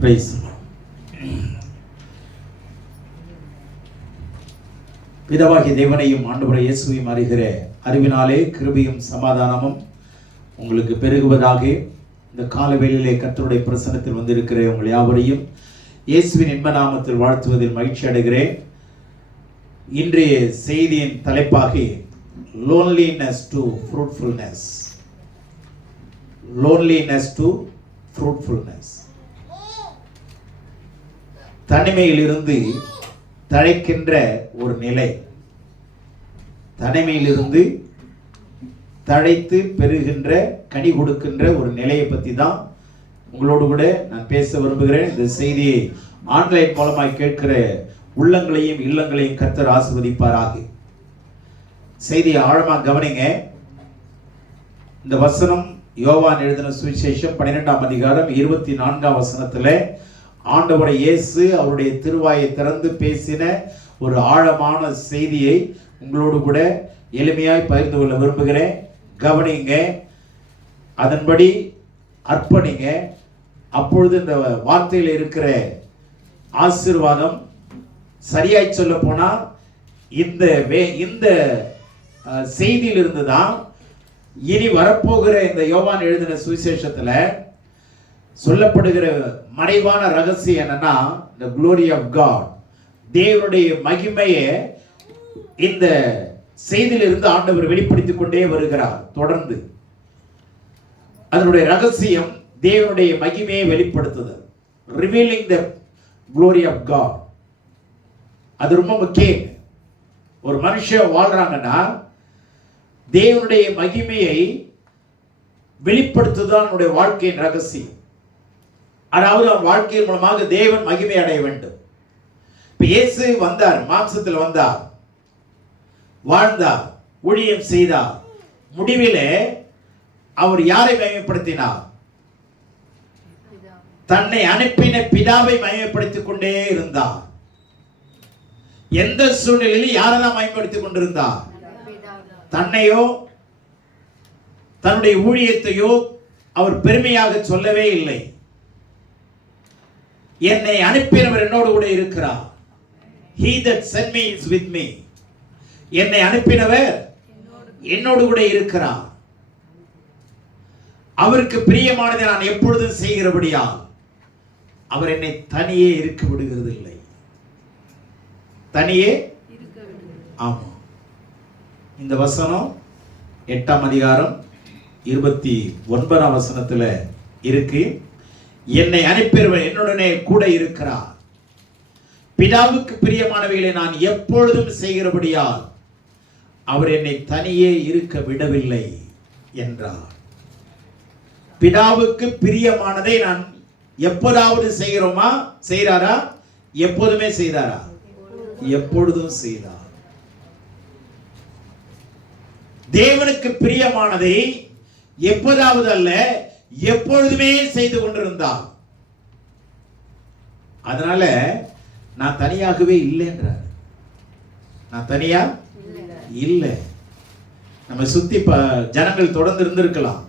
Price. பிதாவாகிய தேவனையும் ஆண்டவராகிய இயேசுவையும் அறிகிற அறிவினாலே கிருபையும் சமாதானமும் உங்களுக்கு பெருகுவதாக. இந்த காலவேளையிலே கர்த்தருடைய பிரசன்னத்தில் வந்திருக்கிற உங்கள் யாவரையும் இயேசுவின் இன்ப நாமத்தில் வாழ்த்துவதில் மகிழ்ச்சி அடைகிறேன். இன்றைய செய்தியின் தலைப்பாக loneliness to fruitfulness. loneliness to fruitfulness. தனிமையிலிருந்து தழைக்கின்ற ஒரு நிலை, தனிமையிலிருந்து தழைத்து பெறுகின்ற கனி கொடுக்கின்ற ஒரு நிலையை பற்றி தான் உங்களோடு கூட நான் பேச விரும்புகிறேன். இந்த செய்தியை ஆன்லைன் மூலமாய் கேட்கிற உள்ளங்களையும் இல்லங்களையும் கர்த்தர் ஆசீர்வதிப்பாராக. செய்தியை ஆழமாக கவனிங்க. இந்த வசனம் யோவான் எழுதின சுவிசேஷம் 12ஆம் அதிகாரம் 24ஆம் வசனத்தில் ஆண்டவர் இயேசு அவருடைய திருவாயை திறந்து பேசின ஒரு ஆழமான செய்தியை உங்களோடு கூட எளிமையாய் பகிர்ந்து கொள்ள விரும்புகிறேன். கவனிங்க, அதன்படி அர்ப்பணிங்க. அப்பொழுது இந்த வார்த்தையில் இருக்கிற ஆசீர்வாதம் சரியாய் சொல்ல போனா இந்த செய்தியிலிருந்து தான் இனி வரப்போகிற இந்த யோவான் எழுதின சுவிசேஷத்துல சொல்லப்படுகிற மறைவான ரகசியம் என்னன்னா, the glory of God, தேவனுடைய மகிமையை இந்த செய்தியிலிருந்து ஆண்டவர் வெளிப்படுத்திக் கொண்டே வருகிறார். தொடர்ந்து அதனுடைய ரகசியம் தேவனுடைய மகிமையை வெளிப்படுத்துதல், revealing the glory of God. அது ரொம்ப முக்கியம். ஒரு மனுஷன் வாழ்றாங்கன்னா தேவனுடைய மகிமையை வெளிப்படுத்துதான் அவனுடைய வாழ்க்கையின் ரகசியம். அதாவது அவன் வாழ்க்கையின் மூலமாக தேவன் மகிமை அடைய வேண்டும். இப்ப இயேசு வந்தார், மாம்சத்தில் வந்தார், வாழ்ந்தார், ஊழியம் செய்தார். முடிவிலே அவர் யாரை மகிமைப்படுத்தினார்? தன்னை அனுப்பின பிதாவை மகிமைப்படுத்திக் கொண்டே இருந்தார். எந்த சூழ்நிலையில் யாரெல்லாம் மகிமைப்படுத்திக் கொண்டிருந்தார்? தன்னையோ தன்னுடைய ஊழியத்தையோ அவர் பெருமையாக சொல்லவே இல்லை. என்னை அனுப்பினவர் என்னோடு கூட இருக்கிறார். He that sent me is with me. என்னை அனுப்பினவர் என்னோடு கூட இருக்கிறார். அவருக்கு பிரியமானதை நான் எப்பொழுதும் செய்கிறபடியால் அவர் என்னை தனியே இருக்க விடுகிறது இல்லை. தனியே ஆமா. இந்த வசனம் 8ஆம் அதிகாரம் 29ஆம் வசனத்துல இருக்கு. என்னை அனுப்பியவர் என்னுடனே கூட இருக்கிறார். பிதாவுக்கு பிரியமானவைகளை நான் எப்பொழுதும் செய்கிறபடியால் அவர் என்னை தனியே இருக்க விடவில்லை என்றார். பிதாவுக்கு பிரியமானதை நான் எப்போதாவது செய்கிறோமா? செய்கிறாரா? எப்போதுமே செய்தாரா? எப்பொழுதும் செய்தார். தேவனுக்கு பிரியமானதை எப்போதாவது அல்ல, எப்பொழுதுமே செய்து கொண்டிருந்தார். அதனால நான் தனியாகவே இல்லைன்றார். நான் தனியா இல்லை. நம்ம சுத்தி ஜனங்கள் தொடர்ந்து இருந்திருக்கலாம்,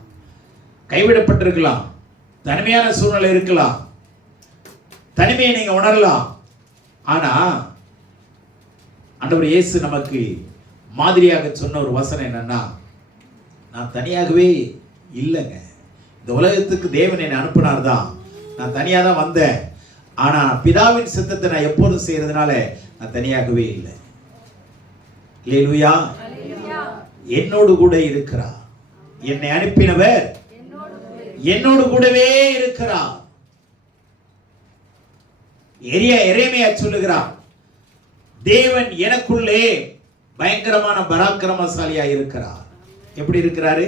கைவிடப்பட்டிருக்கலாம், தனிமையான சூழ்நிலை இருக்கலாம், தனிமையை நீங்க உணரலாம். ஆனா ஆண்டவர் இயேசு நமக்கு மாதிரியாக சொன்ன ஒரு வசனம் என்னன்னா, நான் தனியாகவே இல்லைங்க. இந்த உலகத்துக்கு தேவன் என்னை அனுப்பினார் தான், நான் தனியாக தான் வந்தேன். ஆனா பிதாவின் சித்தத்தை நான் எப்போதும் செய்யறதுனால நான் தனியாகவே இல்லை. அல்லேலூயா. என்னோடு கூட இருக்கிறார். என்னை அனுப்பினவர் என்னோடு கூடவே இருக்கிறார். எரேமியா சொல்லுகிறார், தேவன் எனக்குள்ளே பயங்கரமான பராக்கிரமசாலியா இருக்கிறார். எப்படி இருக்கிறாரு?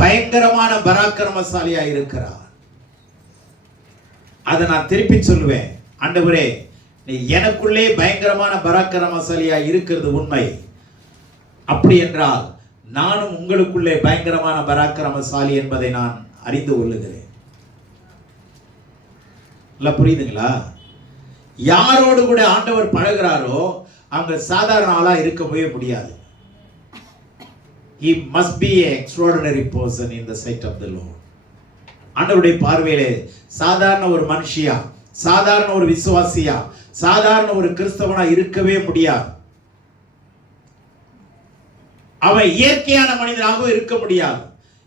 பயங்கரமான பராக்கிரமசாலியா இருக்கிறார். அதை நான் திருப்பி சொல்லுவேன், ஆண்டவரே நீ எனக்குள்ளே பயங்கரமான பராக்கிரமசாலியா இருக்கிறது உண்மை. அப்படி என்றால் நானும் உங்களுக்குள்ளே பயங்கரமான பராக்கிரமசாலி என்பதை நான் அறிந்து கொள்ளுகிறேன். இல்ல, புரியுதுங்களா? யாரோடு கூட ஆண்டவர் பழகிறாரோ அங்க சாதாரண ஆளா இருக்கவே முடியாது. He must be an extraordinary person in the sight of the Lord. ஆண்டவருடைய பார்வையிலே சாதாரண ஒரு மனுஷியா, சாதாரண ஒரு விசுவாசியா, சாதாரண ஒரு கிறிஸ்தவனா இருக்கவே முடியாது. அவன் இயற்கையான மனிதனாகவும் இருக்க முடியாது.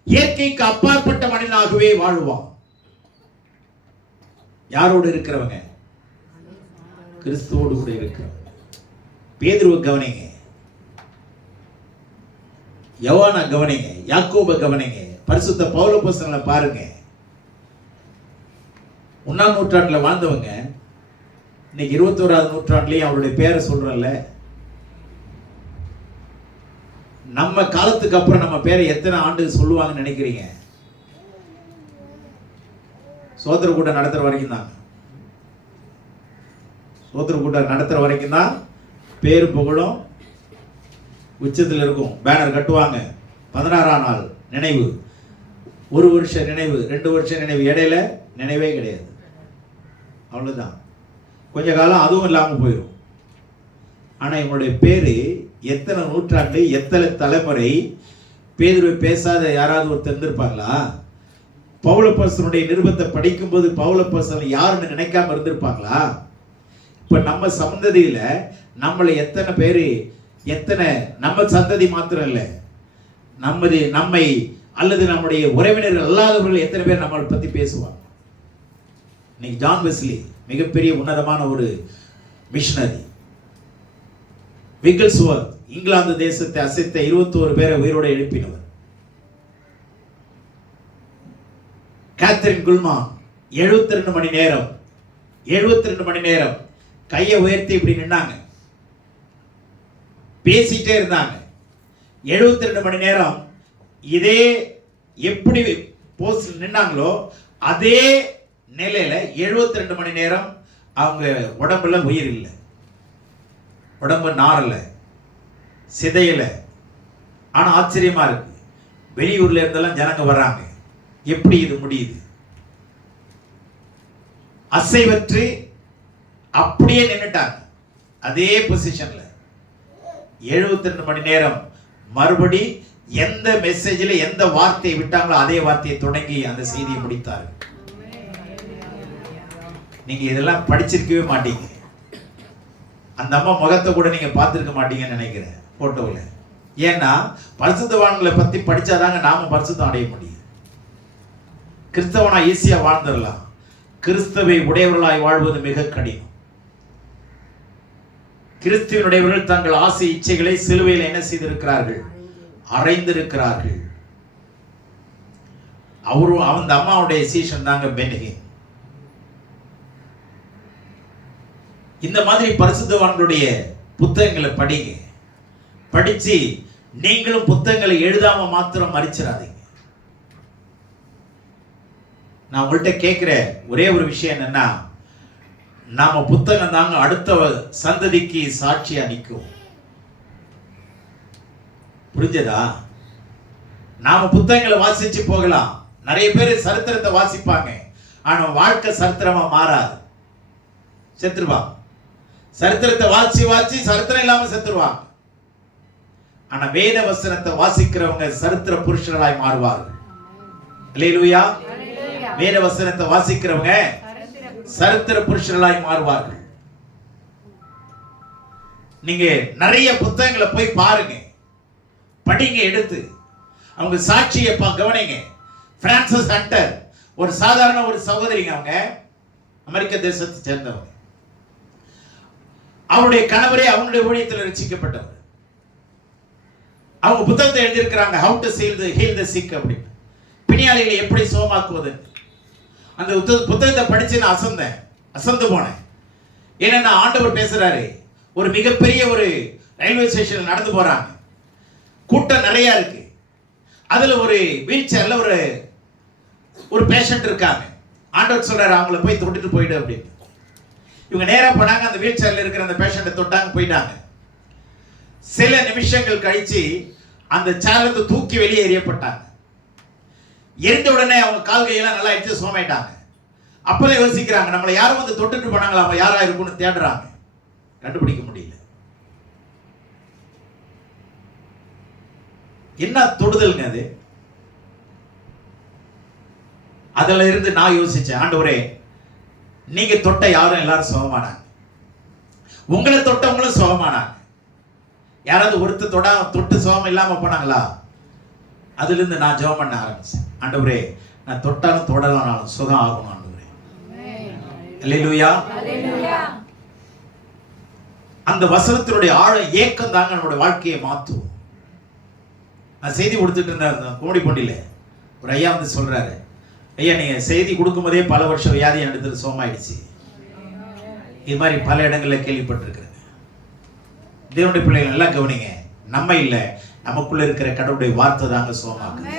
இயற்கைக்கு அப்பாற்பட்ட மனிதனாகவே வாழ்வான். யாரோடு இருக்கிறவங்க? கிறிஸ்துவோடு கூட இருக்கிறவங்க. பேதுருவை கவனிங்க, யோவானை கவனிங்க, யாக்கோபை கவனிங்க, பரிசுத்த பவுல் அப்போஸ்தலனை பாருங்க. 1ஆம் நூற்றாண்டில் வாழ்ந்தவங்க இன்னைக்கு 21ஆவது நூற்றாண்டுலயும் அவருடைய பேரை சொல்றோம்ல. நம்ம காலத்துக்கு அப்புறம் நம்ம பேரை எத்தனை ஆண்டு சொல்லுவாங்கன்னு நினைக்கிறீங்க? சோதர கூட்டம் நடத்துற வரைக்கும் தான். சோதர கூட்டம் நடத்துற வரைக்கும் தான் பேரு புகழும் உச்சத்தில் இருக்கும். பேனர் கட்டுவாங்க. 16ஆம் நாள் நினைவு, 1 வருஷம் நினைவு, 2 வருஷம் நினைவு, இடையில நினைவே கிடையாது. அவ்வளவுதான். கொஞ்ச காலம் அதுவும் இல்லாமல் போயிடும். ஆனா இவனுடைய பேரு எத்தனை நூற்றாண்டு, எத்தனை தலைமுறை பேதுருவை பேசாத யாராவது ஒருத்தர் இருந்திருப்பாங்களா? பவுல் அப்போஸ்தலனுடைய நிருபத்தை படிக்கும்போது பவுல் அப்போஸ்தலன் யாருன்னு நினைக்காம இருந்திருப்பாங்களா? இப்ப நம்ம சந்ததியில நம்மளை எத்தனை பேரு, எத்தனை நம்ம சந்ததி மாத்திரம் இல்லை, நம்மை அல்லது நம்முடைய உறவினர்கள் அல்லாதவர்கள் எத்தனை பேர் நம்மளை பத்தி பேசுவாங்க? இன்னைக்கு ஜான் வெஸ்லி மிகப்பெரிய உன்னதமான ஒரு மிஷனரி. விக்கிள்ஸ்வர்த் இங்கிலாந்து தேசத்தை அசைத்த 21 பேரை உயிரோடு எழுப்பினவர். கேத்தரின் குல்மான் 72 மணி நேரம் கையை உயர்த்தி இப்படி நின்னாங்க, பேசிட்டே இருந்தாங்க. 72 மணி நேரம் இதே எப்படி போஸ்ட் நின்னாங்களோ அதே நிலையில 72 மணி நேரம் அவங்க உடம்புல உயிர் இல்லை, உடம்பு நாரல, சிதையல. ஆனா ஆச்சரியமா இருக்கு, வெளியூர்ல இருந்தெல்லாம் ஜனங்க வர்றாங்க. எப்படி இது முடியுது? அசைவற்று அப்படியே நின்னுட்டாங்க அதே பொசிஷன்ல 72 மணி நேரம். மறுபடி எந்த மெசேஜில் எந்த வார்த்தையை விட்டாங்களோ அதே வார்த்தையை தொடங்கி அந்த செய்தியை முடித்தார்கள். நீங்க இதெல்லாம் படிச்சிருக்கவே மாட்டீங்க. அந்த அம்மா முகத்தை கூட நீங்க பார்த்திருக்க மாட்டீங்கன்னு நினைக்கிறேன் போட்டோவில். ஏன்னா பரிசுத்தவான்களை பத்தி படிச்சாதாங்க நாம பரிசுத்தம் அடைய முடியும். கிறிஸ்தவனா ஈஸியா வாழ்ந்துடலாம், கிறிஸ்தவை உடையவர்களாய் வாழ்வது மிக கடினம். கிறிஸ்துவனுடையவர்கள் தங்கள் ஆசை இச்சைகளை சிலுவையில் என்ன செய்திருக்கிறார்கள்? அறைந்திருக்கிறார்கள். அவரும் அந்த அம்மாவுடைய சீஷன் தாங்க பென்ஹின். இந்த மாதிரி பரிசுத்தவான்களுடைய புத்தகங்களை படிங்க. படிச்சு நீங்களும் புத்தகங்களை எழுதாம மாத்திரம் மறிச்சிடாதீங்க. நான் உங்கள்கிட்ட கேட்கிற ஒரே ஒரு விஷயம் என்னன்னா, நாம புத்தகம் தாங்க அடுத்த சந்ததிக்கு சாட்சியா நிற்கும். புரிஞ்சதா? நாம புத்தகங்களை வாசிச்சு போகலாம். நிறைய பேர் சரித்திரத்தை வாசிப்பாங்க, ஆனா வாழ்க்கை சரித்திரமா மாறாது, செத்துருவாங்க. சரித்திரத்தை வாசி சரித்திரம் இல்லாம செத்துருவாங்க. ஆனா வேத வசனத்தை வாசிக்கிறவங்க சரித்திர புருஷர்களாய் மாறுவார்கள். அல்லேலூயா. வேத வசனத்தை வாசிக்கிறவங்க சரித்திர புருஷர்களாய் மாறுவார்கள். நீங்க நிறைய புத்தகங்களை போய் பாருங்க, படிங்க, எடுத்து அவங்க சாட்சியை கவனிங்க. பிரான்சிஸ் ஹண்டர் ஒரு சாதாரண ஒரு சகோதரிங்க, அவங்க அமெரிக்க தேசத்தை சேர்ந்தவங்க. அவருடைய கணவரே அவங்களுடைய ஊழியத்தில் ரட்சிக்கப்பட்டவர். அவங்க புத்தகத்தை எழுதியிருக்கிறாங்க, how to heal the sick அப்படின்னு, பிணியாளிகளை எப்படி சுகமாக்குவது. அந்த புத்தகத்தை படிச்சு நான் அசந்து போனேன். ஏன்னா ஆண்டவர் பேசுறாரு. ஒரு மிகப்பெரிய ஒரு ரயில்வே ஸ்டேஷன் நடந்து போறாங்க, கூட்டம் நிறைய இருக்கு. அதுல ஒரு வீல் சேர்ல ஒரு பேஷண்ட் இருக்காங்க. ஆண்டவர் சொல்றாரு, அவங்கள போய் தொட்டுட்டு போயிடு அப்படின்னு. இவங்க நேரா போனாங்க, அந்த வீல் சேர்ல இருக்கிற அந்த பேஷண்ட்டை தொட்டாங்க, போயிட்டாங்க. சில நிமிஷங்கள் கழிச்சு அந்த சேர்ல தூக்கி வெளியே எறியப்பட்டாங்க. எரிந்த உடனே அவங்க கால் கையெல்லாம் நல்லா எடுத்து சோமாயிட்டாங்க. அப்பதான் யோசிக்கிறாங்க, நம்மளை யாரும் வந்து தொட்டுட்டு போனாங்களா, அவங்க யாரா இருக்கும்னு தேடுறாங்க, கண்டுபிடிக்க முடியல. என்ன தொடுதல்ங்க அது? அதுல இருந்து நான் யோசிச்சேன், ஆண்டவரே நீங்க தொட்ட யாரும் எல்லாரும் சுகமானாங்க, உங்களை தொட்டவங்களும் சுகமானாங்க. யாராவது ஒருத்தர் தொட்டு சுகம் இல்லாம போனாங்களா? அதுல இருந்து நான் ஜெபம் பண்ண ஆரம்பிச்சேன், ஆண்டவரே நான் தொட்டாலும் தொடலானாலும் சுகம் ஆகணும் ஆண்டவரே. அல்லேலூயா. அந்த வசனத்தினுடைய ஆழ ஏக்கம் தாங்க நம்மளுடைய வாழ்க்கையை மாற்றும். நான் செய்தி கொடுத்துட்டு இருந்தேன் கோடிப்பொண்டியில, ஒரு ஐயா வந்து சொல்றாரு, ஐயா நீங்க செய்தி கொடுக்கும் போதே பல வருஷம் வியாதி எடுத்து சுகமாயிடுச்சு. இது மாதிரி பல இடங்களில் கேள்விப்பட்டிருக்கிறேன். தேவனுடைய பிள்ளைகள் எல்லாம் கவனிங்க, நம்ம இல்லை, நமக்குள்ள இருக்கிற கடவுளுடைய வார்த்தை தாங்க சுகமாக்குது.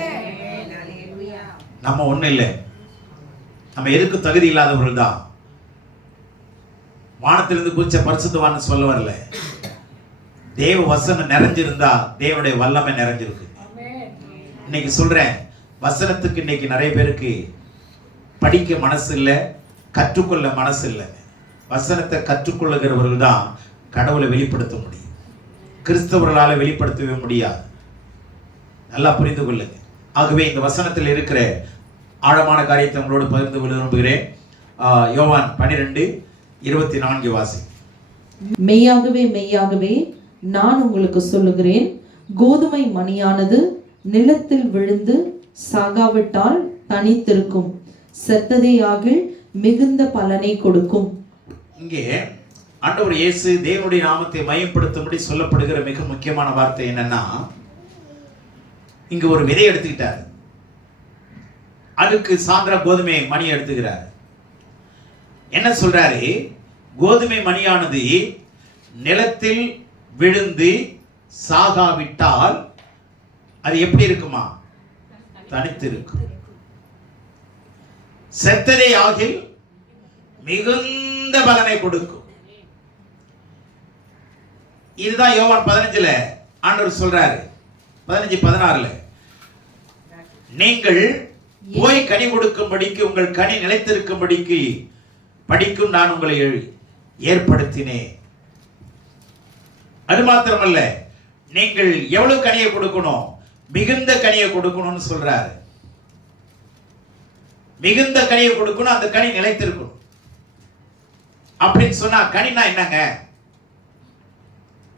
நம்ம ஒண்ணு இல்லை, நம்ம எதுக்கு தகுதி இல்லாதவர்கள் தான். வானத்திலிருந்து குறிச்ச பரிசுத்தவான்னு சொல்ல வரல, தேவ வசனம் நிறைஞ்சிருந்தா தேவனுடைய வல்லமை நிறைஞ்சிருக்கு. இன்னைக்கு சொல்றேன், வசனத்துக்கு இன்னைக்கு நிறைய பேருக்கு படிக்க மனசு இல்லை, கற்றுக்கொள்ள மனசு இல்லை. வசனத்தை கற்றுக்கொள்ளுகிறவர்கள் தான் கடவுளை வெளிப்படுத்த முடியும், கிறிஸ்தவர்களால் வெளிப்படுத்தவே முடியாது. நல்லா புரிந்து கொள்ளுங்க. ஆகவே இந்த வசனத்தில் இருக்கிற ஆழமான காரியத்தை உங்களோடு பகிர்ந்து கொள்ள விரும்புகிறேன். யோவான் 12:24 வாசி. மெய்யாகவே மெய்யாகவே நான் உங்களுக்கு சொல்லுகிறேன், கோதுமை மணியானது நிலத்தில் விழுந்து சாகாவிட்டால் தனித்திருக்கும், செத்ததேயாகில் மிகுந்த பலனை கொடுக்கும். இங்கே ஆண்டவர் இயேசு தேவனுடைய நாமத்தை மையப்படுத்தும்படி சொல்லப்படுகிற மிக முக்கியமான வார்த்தை என்னன்னா, இங்க ஒரு விதை எடுத்துக்கிட்டார், அதுக்கு சாந்திரா கோதுமை மணி எடுத்துக்கிறார். என்ன சொல்றாரு? கோதுமை மணியானது நிலத்தில் விழுந்து சாகாவிட்டால் அது எப்படி இருக்குமா? தனித்து இருக்கும். செத்ததே ஆகில் மிகுந்த பலனை கொடுக்கும். இதுதான் யோவான் 15 ஆண்டவர் சொல்றாரு. 15:16 நீங்கள் போய் கனி கொடுக்கும்படிக்கு, உங்கள் கனி நிலைத்திருக்கும்படிக்கு படிக்கும் நான் உங்களை ஏற்படுத்தினேன். அது மாத்திரமல்ல, நீங்கள் எவ்வளவு கனியை கொடுக்கணும்? மிகுந்த கனியை கொடுக்கணும்னு சொல்றாரு. மிகுந்த கனியை கொடுக்கணும், அந்த கனி நிலைத்திருக்கணும். அப்படின்னு சொன்னா கனினா என்னங்க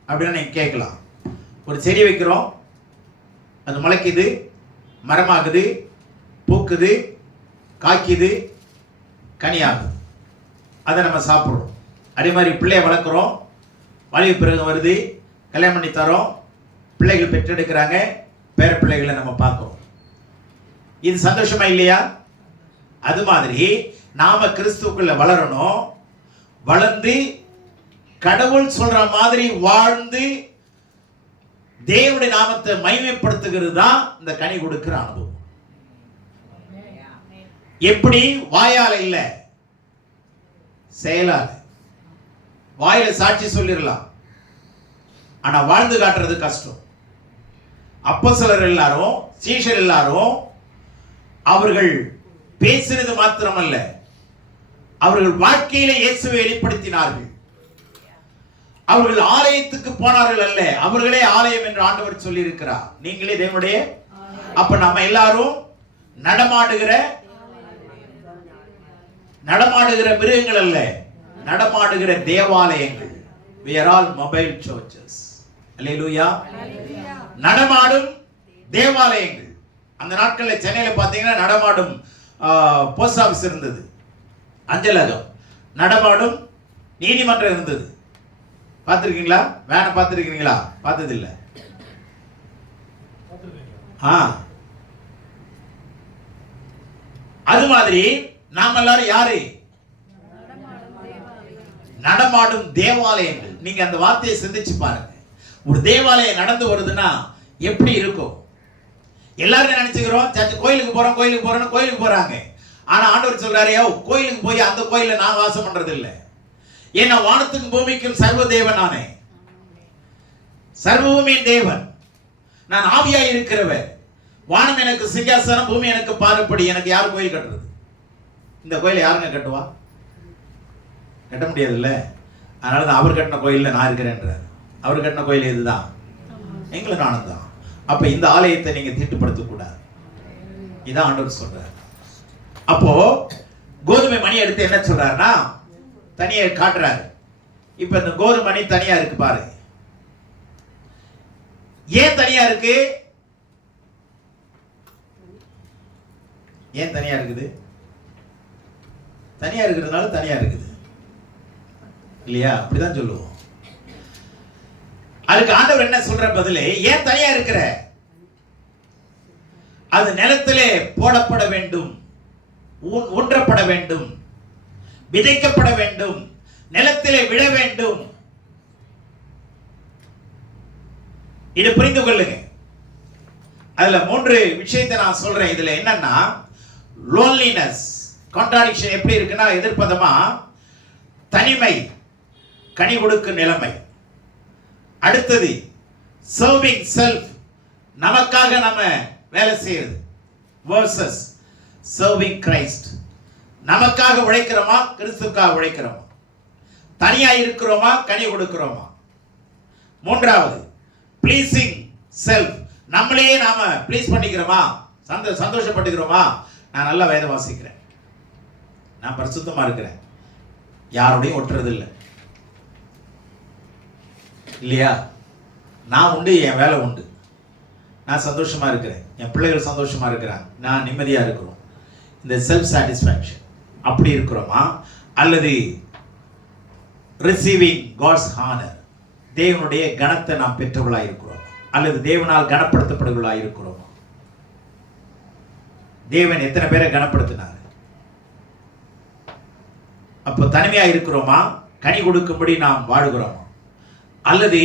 அப்படின்னு நீங்க கேட்கலாம். ஒரு செடி வைக்கிறோம், அது முளைக்குது, மரமாகுது, பூக்குது, காய்க்குது, கனியாகுது, அதை நம்ம சாப்பிட்றோம். அதே மாதிரி பிள்ளைய வளர்க்குறோம், வலிவு பிறகு வருது, கல்யாணம் பண்ணி தரோம், பிள்ளைகள் பெற்றெடுக்கிறாங்க, பேர பிள்ளைகளை நம்ம பார்க்குறோம். இது சந்தோஷமா இல்லையா? அது மாதிரி நாம கிறிஸ்துவுக்குள்ள வளரணும், வளர்ந்து கடவுள் சொல்ற மாதிரி வாழ்ந்து தேவனுடைய நாமத்தை மகிமைப்படுத்துகிறது தான் இந்த கனி கொடுக்கிற அனுபவம். எப்படி? வாயால இல்ல, செயலால. வாயில சாட்சி சொல்லிடலாம், ஆனா வாழ்ந்து காட்டுறது கஷ்டம். அப்போஸ்தலர் எல்லாரும், சீஷர் எல்லாரும் அவர்கள் பேசினது மாத்திரமல்ல, அவர்கள் வாழ்க்கையில இயேசுவை வெளிப்படுத்தினார்கள். அவர்கள் ஆலயத்துக்கு போனார்கள் அல்ல, அவர்களே ஆலயம் என்று ஆண்டவர் சொல்லி இருக்கிறார். நீங்களே தேவனுடைய. அப்ப நம்ம எல்லாரும் நடமாடுகிற மிருகங்கள் அல்ல, நடமாடுகிற தேவாலயங்கள். We are all mobile churches. அல்லேலூயா. நடமாடும் தேவாலயங்கள். அந்த நாட்களில் சென்னையில் பார்த்தீங்கன்னா நடமாடும் போஸ்ட் ஆஃபீஸ் இருந்தது, அஞ்சலகம், நடமாடும் நீதிமன்றம் இருந்தது. பார்த்துருக்கீங்களா? வேனை பார்த்துருக்கீங்களா? பார்த்ததில்லை. அது மாதிரி நாம் எல்லாரும் யாரு? நடமாடும் தேவாலயங்கள். நீங்க அந்த வார்த்தையை சிந்திச்சு பாருங்க. ஒரு தேவாலயம் நடந்து வருதுன்னா எப்படி இருக்கும்? எல்லாரும் நினைச்சுக்கிறோம், கோயிலுக்கு போறோம் கோயிலுக்கு போறாங்க. ஆனா ஆண்டவர் சொல்றாரு, கோயிலுக்கு போய் அந்த கோயில நான் வாசம் பண்றது இல்லை. ஏன்னா வானத்துக்கும் பூமிக்கும் சர்வ தேவன் நானே, சர்வபூமியின் தேவன். நான் ஆவியாய் இருக்கிறவர். வானம் எனக்கு சிங்காசனம், பூமி எனக்கு பாருப்படி. எனக்கு யார் கோயில் கட்டுறது? இந்த கோயிலை யாருங்க கட்டுவா? கட்ட முடியாதுல்ல. அதனாலதான் அவர் கட்டின கோயில்ல நான் இருக்கிறேன்றார். அவர் கட்டின கோயில் இதுதான், எங்களுக்கு ஆனந்தான். அப்ப இந்த ஆலயத்தை நீங்க தீட்டுப்படுத்த கூடாது. இதான் ஆண்டவர் சொல்றார். அப்போ கோதுமை மணி எடுத்து என்ன சொல்றாருன்னா தனியா காட்டுறாரு. இப்ப இந்த கோதுமை மணி தனியா இருக்கு பாரு. ஏன் தனியா இருக்கு? ஏன் தனியா இருக்குது? தனியா இருக்கிறதுனால தனியா இருக்குது இல்லையா? அப்படிதான் சொல்லுவோம். அதுக்கு ஆண்டவர் என்ன சொல்ற பதிலே, ஏன் தனியா இருக்கிற? அது நிலத்திலே போடப்பட வேண்டும், ஊன்றப்பட வேண்டும், விதைக்கப்பட வேண்டும், நிலத்திலே விழ வேண்டும். இதை புரிந்து கொள்ளுங்க. அதுல 3 விஷயத்தை நான் சொல்றேன். இதுல என்னன்னா, லோன்லினஸ் கான்ட்ராடிக்ஷன் எப்படி இருக்குன்னா, எதிர்ப்பதமா தனிமை, கனி கொடுக்கும் நிலைமை. அடுத்தது சர்விங் செல்ஃப், நமக்காக நம்ம வேலை செய்யறது, வர்சஸ் சர்விங் கிரைஸ்ட், நமக்காக உழைக்கிறோமா கிறிஸ்துவுக்காக உழைக்கிறோமா, தனியா இருக்கிறோமா கனி கொடுக்கிறோமா. மூன்றாவது ப்ளீசிங் செல்ஃப், நம்மளையே நாம ப்ளீஸ் பண்ணிக்கிறோமா, சந்தோஷப்பட்டுக்கிறோமா. நான் நல்லா வேதம் வாசிக்கிறேன், நான் பரிசுத்தமா இருக்கிறேன், யாரோடையும் ஒட்டுறது இல்லை இல்லையா? நான் உண்டு, என் வேலை உண்டு, நான் சந்தோஷமா இருக்கிறேன், என் பிள்ளைகள் சந்தோஷமா இருக்கிறாங்க, நான் நிம்மதியா இருக்கிறோம். இந்த செல்ஃப் சாட்டிஸ்ஃபேக்ஷன் அப்படி இருக்கிறோமா, அல்லது ரிசீவிங் காட்ஸ் ஹானர், தேவனுடைய கனத்தை நாம் பெற்றவர்களாக இருக்கிறோம், அல்லது தேவனால் கனப்படுத்தப்படுவர்களாக இருக்கிறோமா? தேவன் எத்தனை பேரை கனப்படுத்தினார்? அப்போ தனிமையா இருக்கிறோமா, கனி கொடுக்கும்படி நாம் வாழுகிறோமா, அல்லது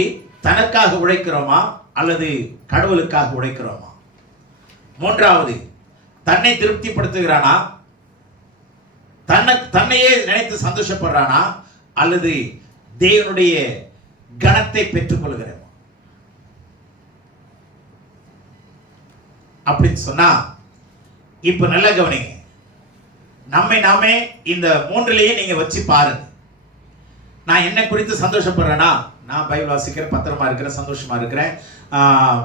தனக்காக உழைக்கிறோமா, அல்லது கடவுளுக்காக உழைக்கிறோமா? மூன்றாவது தன்னை திருப்திப்படுத்துகிறானா, தன்னையே நினைத்து சந்தோஷப்படுறானா, அல்லது தேவனுடைய கனத்தை பெற்றுக் கொள்கிறோமா? அப்படின்னு சொன்னா இப்ப நல்ல கவனிங்க. நம்மை நாமே இந்த 3லயே நீங்க வச்சு பாருங்க. நான் என்ன குறித்து சந்தோஷப்படுறேனா, நான் பைபிள் வாசிக்கிறேன், பத்திரமா இருக்கிறேன், சந்தோஷமா இருக்கிறேன்,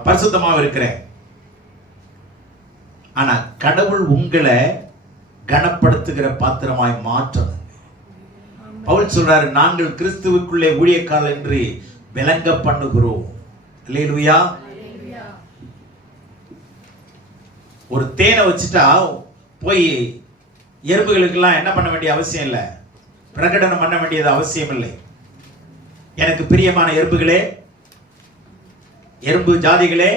பரிசுத்தமாக இருக்கிறேன். ஆனா கடவுள் உங்களை கனப்படுத்துகிற பாத்திரமாய் மாற்றணும். பவுல் சொல்றாரு, நாங்கள் கிறிஸ்துவுக்குள்ளே ஊழியக்காரர் என்று விளங்க பண்ணுகிறோம். அல்லேலூயா. ஒரு தேனை வச்சுட்டா போய் எறும்புகளுக்கெல்லாம் என்ன பண்ண வேண்டிய அவசியம் இல்லை, பிரகடனம் பண்ண வேண்டியது அவசியம் இல்லை. எனக்கு பிரியமான எறும்புகளே, எறும்பு ஜாதிகளே,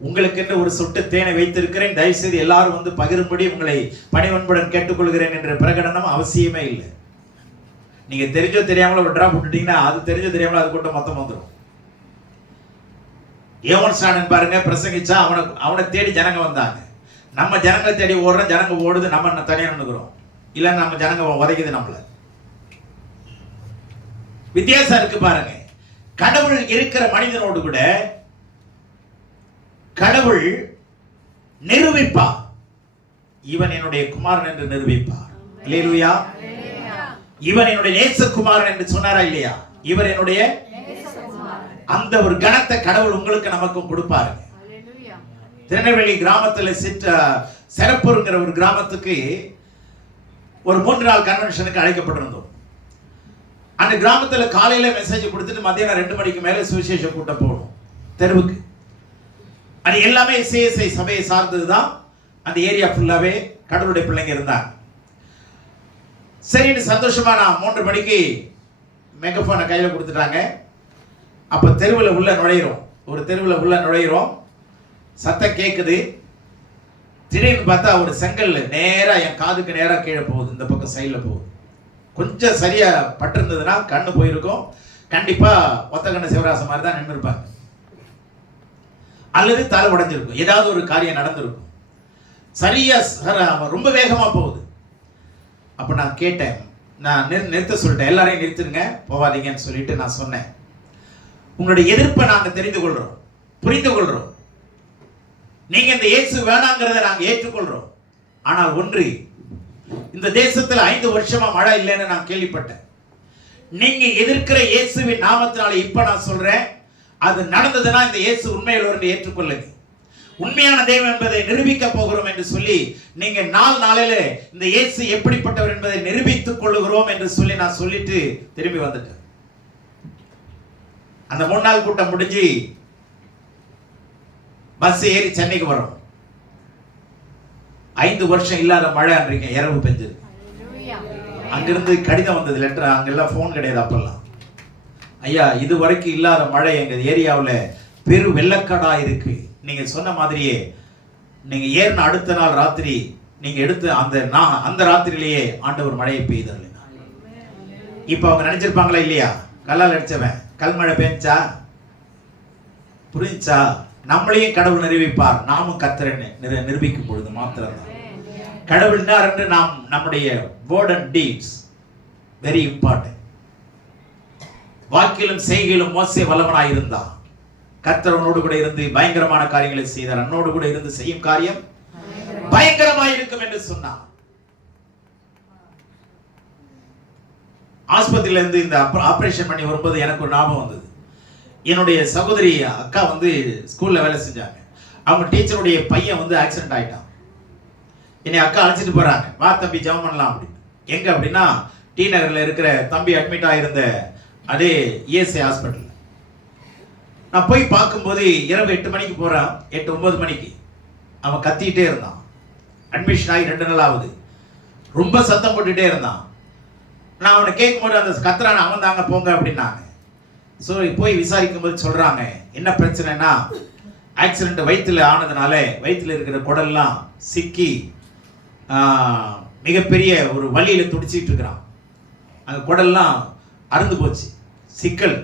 உங்களுக்கு ஒரு சொட்டு தேனை வைத்திருக்கிறேன், தயவுசெய்து எல்லாரும் வந்து பகிரும்படி உங்களை பணிவன்புடன் கேட்டுக்கொள்கிறேன் என்ற பிரகடனம் அவசியமே இல்லை. நீங்க தெரிஞ்சோ தெரியாமல ஒரு டிராப் விட்டுட்டீங்கன்னா அது தெரிஞ்சோ தெரியாமல அது கூட்டம் மொத்தம் வந்துடும். யோவான் ஸ்நானன் பாருங்க, பிரசங்கிச்சா அவனை தேடி ஜனங்க வந்தாங்க. நம்ம ஜனங்களை தேடி ஓடுறோம், ஜனங்க ஓடுது, நம்ம தனியா நின்னுக்கிறோம். இல்ல நம்ம ஜனங்க உதைக்குது நம்மள. வித்தியாசம் இருக்கு பாருங்க. கடவுள் இருக்கிற மனிதனோடு கூட கடவுள் நிரூபிப்பார், இவன் என்னுடைய குமாரன் என்று நிரூபிப்பார். அல்லேலூயா. இவன் என்னுடைய நேசகுமாரன் என்று சொன்னாரா இல்லையா? இவர் என்னுடைய அந்த ஒரு கணத்தை கடவுள் உங்களுக்கு நமக்கும் கொடுப்பாரு. திருநெல்வேலி கிராமத்தில் செரப்பூருங்கிற ஒரு கிராமத்துக்கு ஒரு 3 நாள் கன்வென்ஷனுக்கு அழைக்கப்பட்டிருந்தோம். அந்த கிராமத்தில் காலையில மெசேஜ் கொடுத்துட்டு மத்தியானம் 2 மணிக்கு மேல சுவிசேஷ கூட்டம் போகணும் தெருவுக்கு. அது எல்லாமே சிஎஸ்ஐ சபையை சார்ந்ததுதான். அந்த ஏரியா ஃபுல்லாவே கடவுளுடைய பிள்ளைங்க இருந்தாங்க. சரின்னு சந்தோஷமா நான் 3 மணிக்கு மெகஃபோனை கையில கொடுத்துட்டாங்க. அப்ப தெருவில் உள்ள நுழையிறோம், ஒரு தெருவில் உள்ள நுழையிறோம், சத்தம் கேட்குது. திடீர்னு பார்த்தா ஒரு செங்கல் நேரா என் காதுக்கு நேரா கீழே போகுது, இந்த பக்கம் சைடில் போகுது. கொஞ்சம் சரியா பட்டிருந்ததுன்னா கண்ணு போயிருக்கும், கண்டிப்பா ஒத்த கண்ணு சிவராச மாதிரி தான் நின்று இருப்பாங்க, அல்லது தலை உடைஞ்சிருக்கும், ஏதாவது ஒரு காரியம் நடந்திருக்கும். சரியா ரொம்ப வேகமா போகுது. அப்ப நான் கேட்டேன், நான் நிறுத்த சொல்லிட்டேன், எல்லாரையும் நிறுத்துருங்க, போவாதீங்கன்னு சொல்லிட்டு நான் சொன்னேன், உங்களுடைய எதிர்ப்பை நாங்க தெரிந்து கொள்றோம், புரிந்து கொள்றோம், நீங்க இந்த இயேசு வேணாங்கிறத நாங்க ஏற்றுக்கொள்றோம். ஆனால் ஒன்று, இந்த தேசத்துல 5 வருஷமா மழை இல்லைன்னு நான் கேள்விப்பட்டேன். நீங்க எதிர்க்கிற இயேசுவின் நாமத்தினால இப்ப நான் சொல்றேன், அது நடந்ததுன்னா இந்த இயேசு உண்மையில் ஏற்றுக்கொள்ளுங்க. உண்மையான தெய்வம் என்பதை நிரூபிக்க போகிறோம் என்று சொல்லி நீங்க நாளில இந்த இயேசு எப்படிப்பட்டவர் என்பதை நிரூபித்துக் கொள்ளுகிறோம் என்று சொல்லி நான் சொல்லிட்டு திரும்பி வந்துட்டேன். அந்த 3 நாள் கூட்டம் முடிஞ்சு பஸ் ஏறி சென்னைக்கு வரோம். 5 வருஷம் இல்லாத மழை அன்றைக்கு இரவு பெஞ்சது. அங்கிருந்து கடிதம் வந்தது, லெட்டர். அங்கெல்லாம் போன் கிடையாது அப்பெல்லாம். ஐயா, இது வரைக்கும் இல்லாத மழை எங்க ஏரியாவில் பெரு வெள்ளக்காடா இருக்கு. நீங்க சொன்ன மாதிரியே நீங்க ஏறின அடுத்த நாள் ராத்திரி நீங்க எடுத்து அந்த ராத்திரியிலேயே ஆண்டவர் மழையை பெய்தார். இப்ப அவங்க நினைச்சிருப்பாங்களா இல்லையா, கல்லால் அடிச்சவன் கல்மழை பெஞ்சா புரிஞ்சா? நம்மளையும் கடவுள் நிரூபிப்பார். நாமும் கர்த்தரை நிரூபிக்கும் பொழுது மாத்திரம்தான் கடவுள் என்று நாம் நம்முடைய word and deeds very important. வாக்கிலும் செய்கையிலும் மோசே வல்லவனாய் இருந்தான். கர்த்தர் அவனோடு கூட இருந்து பயங்கரமான காரியங்களை செய்தார். அன்னோடு கூட இருந்து செய்யும் காரியம் பயங்கரமாய் இருக்கும் என்று சொன்னார். ஆஸ்பத்திரியில இருந்து இந்த ஆபரேஷன் பண்ணி வரும்போது எனக்கு ஒரு ஞாபகம் வந்தது. என்னுடைய சகோதரி அக்கா ஸ்கூல்ல வேலை செஞ்சாங்க. அவங்க டீச்சருடைய பையன் ஆக்சிடென்ட் ஆயிட்டான். என்னை அக்கா அழைச்சிட்டு போறாங்க, வா தம்பி ஜெபம் பண்ணலாம் அப்படின்னு. எங்க அப்படின்னா டி நகர்ல இருக்கிற தம்பி அட்மிட் ஆயிருந்த அதே இஎஸ்ஐ ஹாஸ்பிட்டல். நான் போய் பார்க்கும்போது இரவு 8 மணிக்கு போறான். 8-9 மணிக்கு அவன் கத்திக்கிட்டே இருந்தான். அட்மிஷன் ஆகி 2 நாள் ஆகுது. ரொம்ப சத்தம் போட்டுட்டே இருந்தான். நான் அவனை கேட்கும்போது அந்த கத்துறான், அவன் தாங்க போங்க அப்படின்னாங்க. ஸோ போய் விசாரிக்கும் போது சொல்றாங்க, என்ன பிரச்சனைனா ஆக்சிடென்ட் வயிற்றுல ஆனதுனால வயிற்றுல இருக்கிற குடல்லாம் சிக்கி மிகப்பெரிய ஒரு வலியில துடிச்சிட்டு இருக்கிறான். அந்த குடல்லாம் அறுந்து போச்சு. சிக்கல்.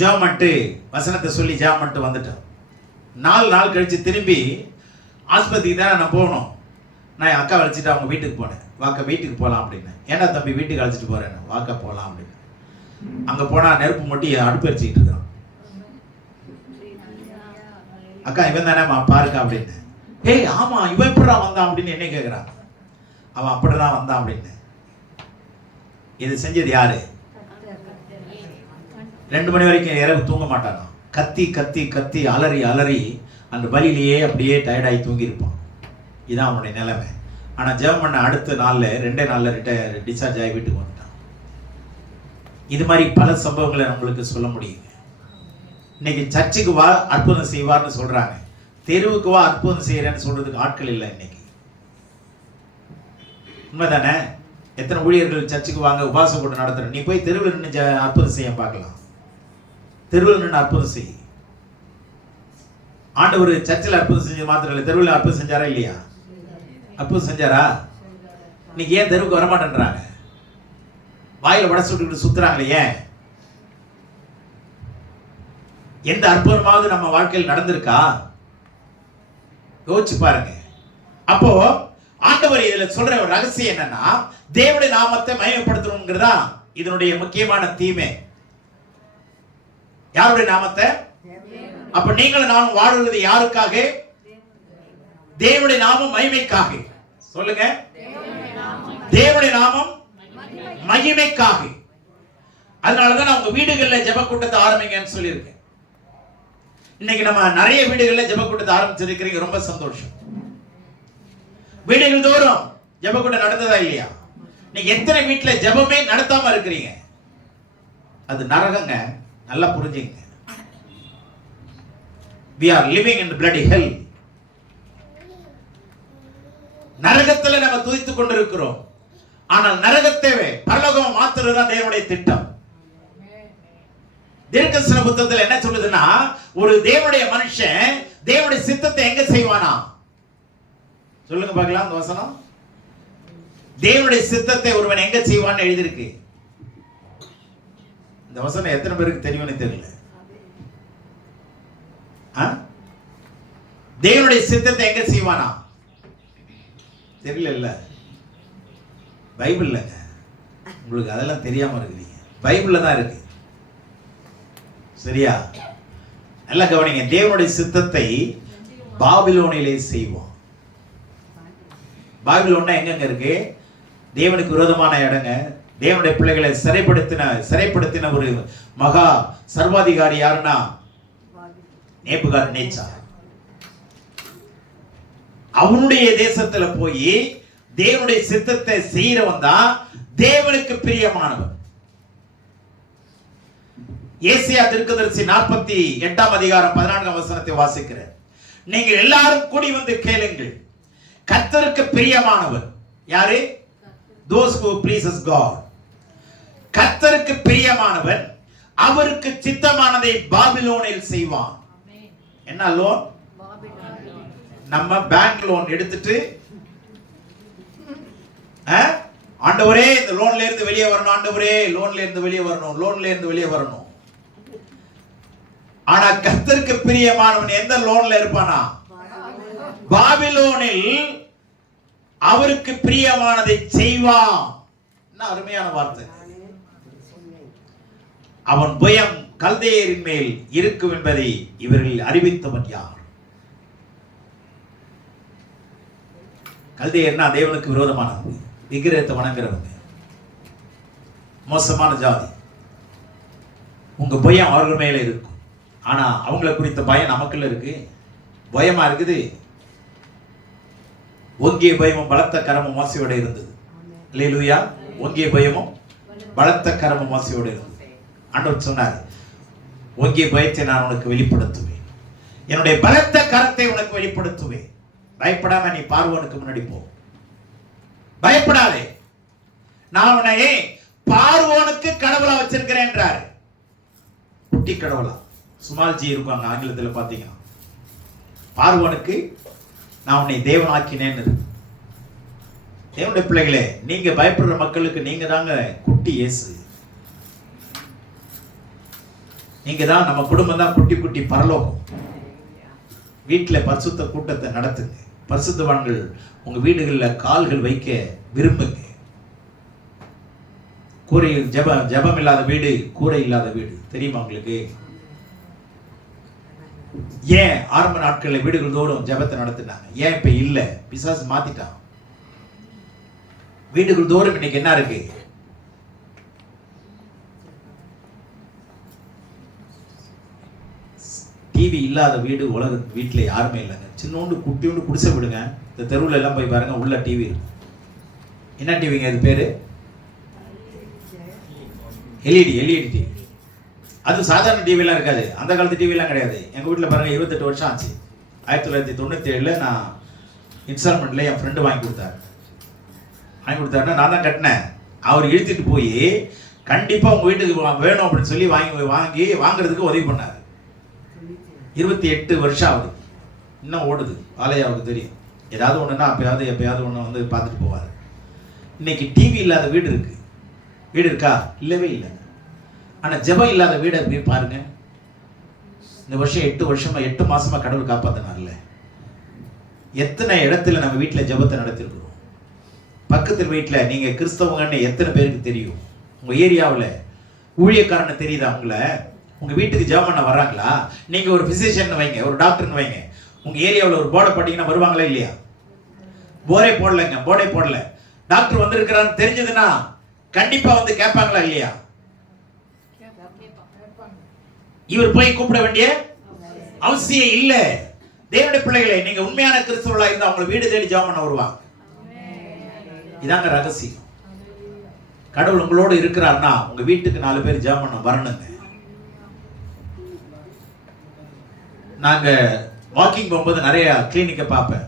ஜாமட்டு வசனத்தை சொல்லி ஜாமட்டு வந்துட்டேன். 4 நாள் கழிச்சு திரும்பி ஆஸ்பத்திரிக்கு தான் நான் போகணும். நான் என் அக்கா அழைச்சிட்டு அவங்க வீட்டுக்கு போனேன். வாக்க வீட்டுக்கு போகலாம் அப்படின்னு. ஏன்னா தம்பி வீட்டுக்கு அழைச்சிட்டு போறேன், வாக்க போகலாம் அப்படின்னு. அங்க போனா நெருப்பு மூட்டி அடுப்பு எரிச்சிட்டு இருக்கிறான். அக்கா இவன் தானே பாருக்கா அப்படின்னு. ஏய் ஆமா, இவன் எப்படிதான் வந்தான் அப்படின்னு என்ன கேட்கிறான். அவன் அப்படிதான் வந்தான் அப்படின்னு. இது செஞ்சது யாரு? 2 மணி வரைக்கும் இரவு தூங்க மாட்டானா. கத்தி கத்தி கத்தி அலறி அலறி அந்த வலியிலேயே அப்படியே டயர்டாகி தூங்கி இருப்பான். இதான் அவனுடைய நிலைமை. ஆனா ஜெபம் பண்ண அடுத்த நாள்ல 2 நாள்ல டிஸ்சார்ஜ் ஆகி வீட்டுக்கு வந்துட்டான். இது மாதிரி பல சம்பவங்களை நம்மளுக்கு சொல்ல முடியுங்க. இன்னைக்கு சர்ச்சுக்கு வா அற்புதம் செய்வார்னு சொல்றாங்க. தெருவுக்கு வா அற்புதம் செய்யறேன்னு சொல்றதுக்கு ஆட்கள் இல்லை இன்னைக்கு. உண்மைதானே? எத்தனை ஊழியர்கள் சர்ச்சுக்கு வாங்க உபாசம் போட்டு நடத்துறேன். நீ போய் தெருவில் நின்று அற்புதம் செய்ய பார்க்கலாம். தெருவில் நின்று அற்புதம் செய். ஆண்டவர் சர்ச்சில் அற்புதம் செஞ்சது மாத்திரம் இல்லை, தெருவில் அற்புதம் செஞ்சாரா இல்லையா? அற்புதம் செஞ்சாரா? இன்னைக்கு ஏன் தெருவுக்கு வரமாட்டேன்றாங்க? வாயில வடை சுட்டுக்கிட்டு சுத்துறாங்களே ஏன்? எந்த அற்புதமாவது நம்ம வாழ்க்கையில் நடந்திருக்கா? யோசிச்சு பாருங்க. அப்போ ஆண்டவர் இதுல சொல்ற ஒரு ரகசியம் என்னன்னா, தேவனுடைய நாமத்தை மகிமைப்படுத்தணும்ங்கிறதா இதனுடைய முக்கியமான தீமை. யாருடைய நாமத்தை? அப்ப நீங்களும் நானும் வாழ்றது யாருக்காக? தேவனுடைய நாமம் மகிமைக்காக. சொல்லுங்க, தேவனுடைய நாமம் மகிமைக்காக. அதனாலதான் நான் உங்க வீடுகளில் ஜெப கூட்டத்தை ஆரம்பிங்கன்னு சொல்லியிருக்கேன். இன்னைக்கு நம்ம நிறைய வீடுகளில் ஜெப கூட்டத்தை ஆரம்பிச்சிருக்கிறீங்க, ரொம்ப சந்தோஷம். வீடுகள் தோறும் ஜெப கூட்டம் நடந்ததா இல்லையா? நீங்க எத்தனை வீட்டுல ஜெபமே நடத்தாம இருக்கிறீங்க? அது நரகங்க. நல்லா புரிஞ்சுங்க. We are living in bloody hell. நரகத்துல நம்ம துதித்துக் கொண்டிருக்கிறோம். ஆனால் நரகத்தை பரலோகம் மாத்துறதுதான் தேவனுடைய திட்டம். தீர்க்கதரிசன புத்தகத்தில் என்ன சொல்லுதுன்னா, ஒரு தேவனுடைய மனுஷன் தேவனுடைய சித்தத்தை எங்க செய்வானா? சொல்லுங்க பார்க்கலாம் அந்த வசனம். தேவனுடைய சித்தத்தை ஒருவன் எங்க செய்வான்னு எழுதியிருக்கு. இந்த வசனம் எத்தனை பேருக்கு தெரியும்னு தெரியல. தேவனுடைய சித்தத்தை எங்க செய்வானா? தெரியல. இல்ல பைபிள்ல. உங்களுக்கு அதெல்லாம் தெரியாம இருக்கிறீங்க. பைபிள்ல தான் இருக்கு. சரியா? நல்லா கவனிங்க. தேவனுடைய சித்தத்தை பாபிலோனிலே செய்வான். பாபிலோன்னா எங்கங்க இருக்கு? தேவனுக்கு விரோதமான இடங்க. தேவனுடைய பிள்ளைகளை சிறைப்படுத்தின ஒரு மகா சர்வாதிகாரி யாருன்னா நேபுகாத்நேச்சார் அவனுடைய தேசத்துல போய் தேவனுடைய சித்தத்தை செய்யறவன் தான் தேவனுக்கு பிரியமானவன். ஏசாயா தீர்க்கதரிசி 48 அதிகாரம் 14 வசனத்தை வாசிக்கிறேன். நீங்கள் எல்லாரும் கூடி வந்து கேளுங்கள், கர்த்தருக்கு பிரியமானவர் யாரு? those who pleases God. கர்த்தருக்கு பிரியமானவன் அவருக்கு சித்தமானதை பாபிலோனில் செய்வான். என்ன லோன்? நம்ம பேங்க் லோன் எடுத்துட்டு ஆண்டவரே இந்த லோன்ல இருந்து வெளியே வரணும், ஆண்டவரே லோன்ல இருந்து வெளியே வரணும், லோன்ல இருந்து வெளியே வரணும். ஆனா கர்த்தருக்கு பிரியமானவன் எந்த லோன்ல இருப்பானா? பாபிலோனில் அவருக்கு பிரியமானதை செய்வான். என்ன அருமையான வார்த்தை. அவன் பயம் கல்தேயரின் மேல் இருக்கும் என்பதை இவர்கள் அறிவித்தவன் யார்? கல்தேயர்னா தேவனுக்கு விரோதமானவங்க, விக்கிரகத்தை வணங்குறவங்க, மோசமான ஜாதி. உங்க பயம் அவர்கள் மேல இருக்கும். ஆனா அவங்களை குறித்த பயம் நமக்குள்ள இருக்கு. பயமா இருக்குது. ஒங்கிய பயமும் பலத்த கரமும் மோசையோட இருந்தது. அல்லேலூயா. ஒங்கிய பயமும் பலத்த கரமும் மோசையோட இருந்தது. ஆண்டவர் சொன்னார், ஒங்கிய பயத்தை நான் உனக்கு வெளிப்படுத்துவேன், என்னுடைய பலத்த கரத்தை உனக்கு வெளிப்படுத்துவேன். பயப்படாம நீ பார்வோனுக்கு முன்னாடி போ. பயப்படாதே, நான் உன்னை பார்வோனுக்கு கடவுளா வச்சிருக்கிறேன் என்றார். குட்டி கடவுளா சுமால்ஜி இருப்பாங்க ஆங்கிலத்தில் பார்த்தீங்கன்னா. பார்வோனுக்கு நான் உன்னை தேவனாக்கினேன்னு இருக்கு. தேவனுடைய பிள்ளைகளே, நீங்க பயப்படுற மக்களுக்கு நீங்க தாங்க குட்டி இயேசு. நீங்க தான், நம்ம குடும்பம் தான் குட்டி குட்டி பரலோகம். வீட்டில் பரிசுத்த கூட்டத்தை நடத்துங்க. பரிசுத்தவான்கள் உங்க வீடுகளில் கால்கள் வைக்க விரும்புங்க. கூரை ஜெபம் இல்லாத வீடு கூரை இல்லாத வீடு தெரியுமா உங்களுக்கு? ஏன் ஆரம்ப நாட்களில் வீடுகள் தோறும் ஜெபத்தை நடத்தினாங்க? ஏன் இப்ப இல்ல? பிசாசு மாத்திட்டான். வீடுகள் தோறும் இன்னைக்கு என்ன இருக்கு? டிவி இல்லாத வீடு உலக வீட்டுல யாருமே இல்லைங்க. சின்னோண்டு குட்டியோண்டு குடிசை விடுங்க, இந்த தெருவில் எல்லாம் போய் பாருங்க, உள்ள டிவி இருக்கு. என்ன டிவிங்க அது பேரு? LED TV. அது சாதாரண டிவிலாம் இருக்காது, அந்த காலத்து டிவிலாம் கிடையாது. எங்கள் வீட்டில் பாருங்கள் 28 வருஷம் ஆச்சு. 1997 நான் இன்ஸ்டால்மெண்ட்டில் என் ஃப்ரெண்டு வாங்கி கொடுத்தாருன்னா நான் தான் கட்டினேன். அவர் இழுத்துட்டு போய் கண்டிப்பாக உங்கள் வீட்டுக்கு வேணும் அப்படின்னு சொல்லி வாங்குறதுக்கு உதவி பண்ணார். 28 வருஷம் ஆகுது, இன்னும் ஓடுது. ஆலையா அவருக்கு தெரியும். ஏதாவது ஒன்றுனா எப்பயாவது ஒன்று வந்து பார்த்துட்டு போவார். இன்னைக்கு டிவி இல்லாத வீடு இருக்கு. வீடு இருக்கா? இல்லவே இல்லை. ஆனால் ஜெபம் இல்லாத வீடை போய் பாருங்க. இந்த வருஷம் 8 மாசமா கடவுள் காப்பாத்தினார்ல. எத்தனை இடத்துல நம்ம வீட்டில் ஜெபத்தை நடத்திருக்கிறோம். பக்கத்தில் வீட்டில் நீங்க கிறிஸ்தவங்கன்னு எத்தனை பேருக்கு தெரியும்? உங்க ஏரியாவில் ஊழியக்காரன்னு தெரியுதா உங்களை? உங்க வீட்டுக்கு ஜெபம் பண்ண வர்றாங்களா? நீங்க ஒரு பிசிஷியன் வைங்க, ஒரு டாக்டர்னு வைங்க, உங்க ஏரியாவில் ஒரு போர்டை போட்டீங்கன்னா வருவாங்களா இல்லையா? போர்டே போடல. டாக்டர் வந்திருக்கிறான்னு தெரிஞ்சதுன்னா கண்டிப்பா வந்து கேட்பாங்களா இல்லையா? இவர் போய் கூப்பிட வேண்டிய அவசியம் இல்ல. தேவனுடைய பிள்ளைகளே, நீங்க உண்மையான கிறிஸ்தவர்களா இருந்தா அவங்க வீடு தேடி ஜெபம் பண்ண வருவாங்க. இதாங்க ரகசியம். கடவுள் உங்களோட இருக்கிறார்னா உங்க வீட்டுக்கு 4 பேர் ஜெபம் பண்ண வரணுங்க. நாங்க வாக்கிங் போகும்போது நிறைய கிளினிக்கை பார்ப்பேன்.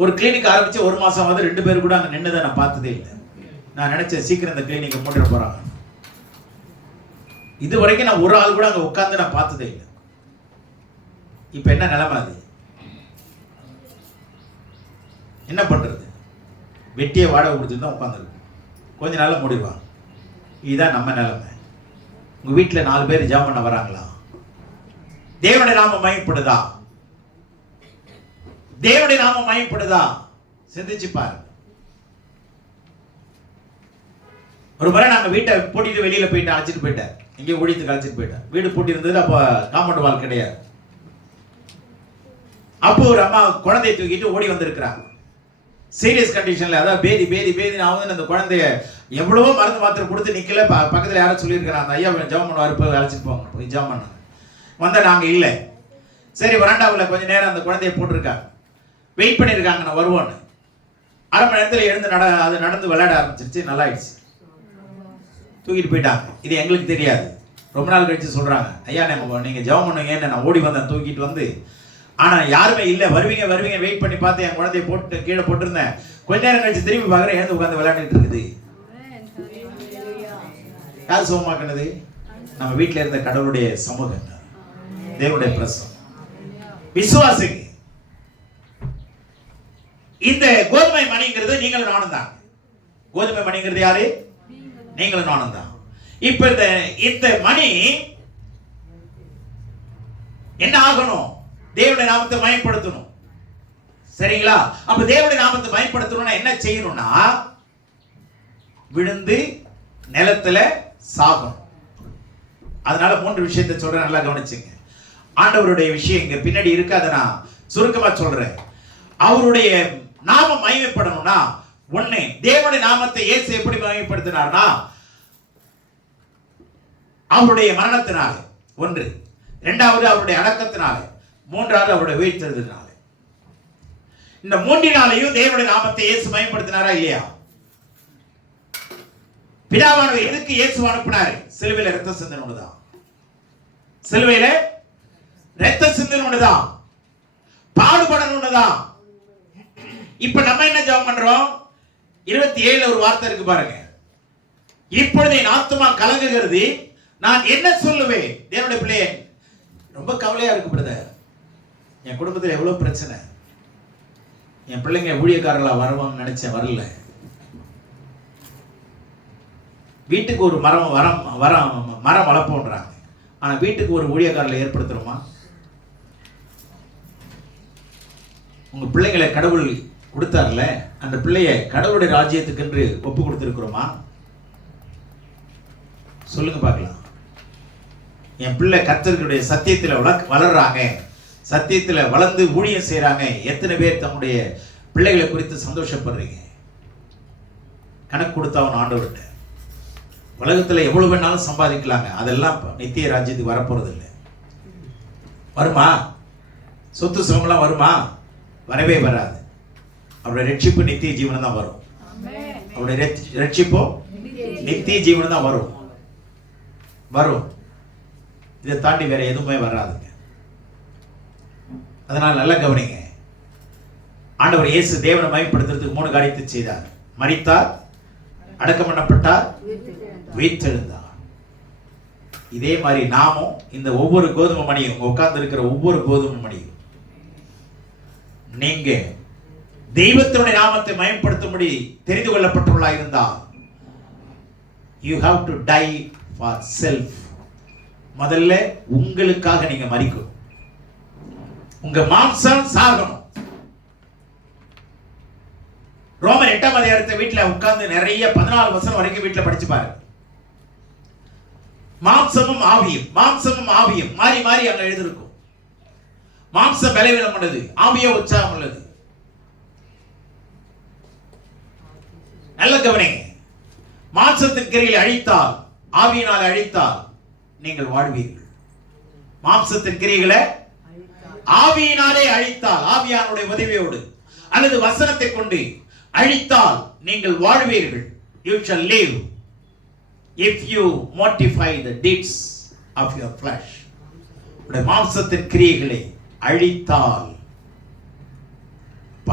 ஒரு கிளினிக் ஆரம்பிச்சு 1 மாசம் வந்து 2 பேர் கூட அங்க நின்னுதை நான் பார்த்ததே இல்லை. நான் நினைச்சேன் சீக்கிரம் இந்த கிளினிக்கை மூடிட போறாங்க. இது வரைக்கும் நான் ஒரு ஆள் கூட அங்க உட்கார்ந்து நான் பார்த்ததே இல்லை. இப்ப என்ன நிலைமை? அது என்ன பண்றது? வெட்டிய வாடகை கொடுத்துட்டு தான் உட்காந்துருக்கு. கொஞ்ச நாள்ல மூடிடுவாங்க. இதுதான் நம்ம நிலைமை. உங்க வீட்டுல 4 பேர் ஜெபம் பண்ண வராங்களா? தேவனுடைய நாமம் மகிமைப்படுதா? தேவனுடைய நாமம் மகிமைப்படுதா? சிந்திச்சு பாருங்க. ஒரு முறை நாங்க வீட்டை பூட்டிட்டு வெளியில போயிட்டு அழைச்சிட்டு போயிட்டேன். இங்கே ஊழியத்துக்கு அழைச்சிட்டு போயிட்டேன். வீடு பூட்டி இருந்தது. அப்போ காம்பவுண்ட் வால் கிடையாது. அப்போ ஒரு அம்மா குழந்தையை தூக்கிட்டு ஓடி வந்திருக்கிறாங்க. சீரியஸ் கண்டிஷன்ல, அதாவது பேதி ஆகுதுன்னு அந்த குழந்தைய எவ்வளவோ மருந்து மாத்திரை கொடுத்து நிக்கல. பக்கத்துல யாரும் சொல்லியிருக்கிறாங்க, அந்த ஐயா ஜெபம் பண்ணுவார், போய் அழைச்சிட்டு போங்க, போய் ஜெபம் பண்ணாங்க. வந்த நாங்க இல்லை. சரி, வராண்டாவில் கொஞ்ச நேரம் அந்த குழந்தைய போட்டிருக்காங்க, வெயிட் பண்ணியிருக்காங்க நான் வருவோன்னு. அரை மணி நேரத்தில் எழுந்து அது நடந்து விளையாட ஆரம்பிச்சிருச்சு, நல்லா ஆயிடுச்சு. தூக்கிட்டு போயிட்டாங்க. இது எங்களுக்கு தெரியாது. ரொம்ப நாள் கழிச்சு சொல்றாங்க, ஐயா நீங்க ஜெபம் பண்ணுங்கன்னு நான் ஓடி வந்தேன் தூக்கிட்டு வந்து. ஆனா யாருமே இல்லை. வருவீங்க வருவீங்க வெயிட் பண்ணி பார்த்து என் குழந்தைய போட்டு கீழே போட்டிருந்தேன். கொஞ்ச நேரம் கழிச்சு திரும்பி பார்க்குறேன், எழுந்து உட்காந்து விளையாண்டுட்டு இருக்குது. யார் சுகமாக்குனது? நம்ம வீட்டில் இருந்த கடவுளுடைய சமூகம், தேவனுடைய பிரசம். விசுவாசிங்க. இந்த கோதுமை மணிங்கிறது நீங்களும் நானும் தான். கோதுமை மணிங்கிறது யாரு? நீங்களும் நானும் தான். இப்ப இந்த மணி என்ன ஆகணும்? தேவனுடைய நாமத்தை மயப்படுத்தணும். சரிங்களா? அப்ப தேவனுடைய நாமத்தை மயப்படுத்தணும்னா என்ன செய்யணும்னா, விழுந்து நிலத்துல சாகணும். அதனால 3 விஷயத்தை சொல்றேன், நல்லா கவனிச்சுங்க. ஆண்டவருடைய விஷயம் இங்க பின்னாடி இருக்கு, அதை நான் சுருக்கமா சொல்றேன். அவருடைய நாமம் மகிமைப்படணும்னா, ஒண்ணு, தேவனுடைய நாமத்தை இயேசு எப்படி மகிமைப்படுத்தினார்னா அவருடைய மரணத்தினால ஒன்று, இரண்டாவது அவருடைய அடக்கத்தினால, மூன்றாவது அவருடைய உயிர்த்தெழுதலினால. இந்த 3 தேவனுடைய நாமத்தை இயேசு மகிமைப்படுத்தினாரா இல்லையா? பிதாவானவர் எதுக்கு இயேசு அனுப்பினாரு? சிலுவையில ரத்த சிந்தனை ஒண்ணுதான். சிலுவையில ரத்த சிந்தனை ஒண்ணுதான், பாடுபடணும் ஒண்ணுதான். இப்ப நம்ம என்ன ஜெபம் பண்றோம்? 27 ஒரு வார்த்தை இருக்கு பாருங்க. இப்பொழுது என் ஆத்துமா கலங்குகிறது, நான் என்ன சொல்லுவேன்? தேவனுடைய பிள்ளையே, ரொம்ப கவலையா இருக்கு பிரதர். என் குடும்பத்தில் எவ்வளவு பிரச்சனை. என் பிள்ளைங்க ஊழியக்காரர்களா வருவான்னு நினைச்சேன், வரல. வீட்டுக்கு ஒரு மரம் வளர்ப்போன்றாங்க, ஆனா வீட்டுக்கு ஒரு ஊழியக்காரர்களை ஏற்படுத்துறோமா? உங்க பிள்ளைங்களை கடவுள் கொடுத்தார்ல, அந்த பிள்ளைய கடவுளுடைய ராஜ்யத்துக்கு என்று ஒப்பு கொடுத்திருக்கிறோமா? சொல்லுங்க பார்க்கலாம். என் பிள்ளை கர்த்தருடைய சத்தியத்தில் வளர்றாங்க, சத்தியத்தில் வளர்ந்து ஊழியம் செய்யறாங்க. எத்தனை பேர் தம்முடைய பிள்ளைகளை குறித்து சந்தோஷப்படுறீங்க? கணக்கு கொடுத்தவன் ஆண்டவர்கிட்ட. உலகத்தில் எவ்வளவு வேணாலும் சம்பாதிக்கலாங்க, அதெல்லாம் நித்திய ராஜ்யத்துக்கு வரப்போறது இல்லை. வருமா? சொத்து சுகம்லாம் வருமா? வரவே வராது. அவருடைய ரட்சிப்பு நித்திய ஜீவனம் தான் வரும். அவருடைய ரட்சிப்போ நித்திய ஜீவனம் தான் வரும். இதை தாண்டி வேற எதுவுமே வராதுங்க. அதனால நல்லா கவனிங்க. ஆண்டவர் இயேசு தேவனை மகிமைப்படுத்துறதுக்கு 3 காரியத்தை செய்தார். மரித்தார், அடக்கம் பண்ணப்பட்டார், உயிர்த்தெழுந்தார். இதே மாதிரி நாமும் இந்த ஒவ்வொரு கோதுமை மணியும், உட்கார்ந்து இருக்கிற ஒவ்வொரு கோதுமை மணியும், நீங்க தெய்வத்தினுடைய நாமத்தை மயப்படுத்தும்படி தெரிந்து கொள்ளப்பட்டுள்ளா இருந்தால், you have to die for self. முதல்ல உங்களுக்காக நீங்க மரிக்கணும். உங்க மாம்சம் சாகணும். ரோமர் 8ஆம் அதிகாரத்தை வீட்டுல உட்கார்ந்து நிறைய 14 வசனம் வரைக்கும் வீட்டுல படிச்சு பாருங்க. மாம்சமும் ஆவியும் மாறி மாறி அங்க எழுதிருக்கும். மாம்சம் பலவீனம் உள்ளது, ஆவியோ உற்சாகம் உள்ளது. நல்ல கவனிங்க. மாம்சத்தின் கிரியை அழித்தால், ஆவியினால் அழித்தால் நீங்கள் வாழ்வீர்கள். மாம்சத்தின் கிரியைகளை ஆவியினாலே அழித்தால், ஆவியானுடைய உதவியோடு அல்லது வசனத்தை கொண்டு அழித்தால் நீங்கள் வாழ்வீர்கள். You shall live if you mortify the deeds of your flesh. உடைய மாம்சத்தின் கிரியைகளை அழித்தால்.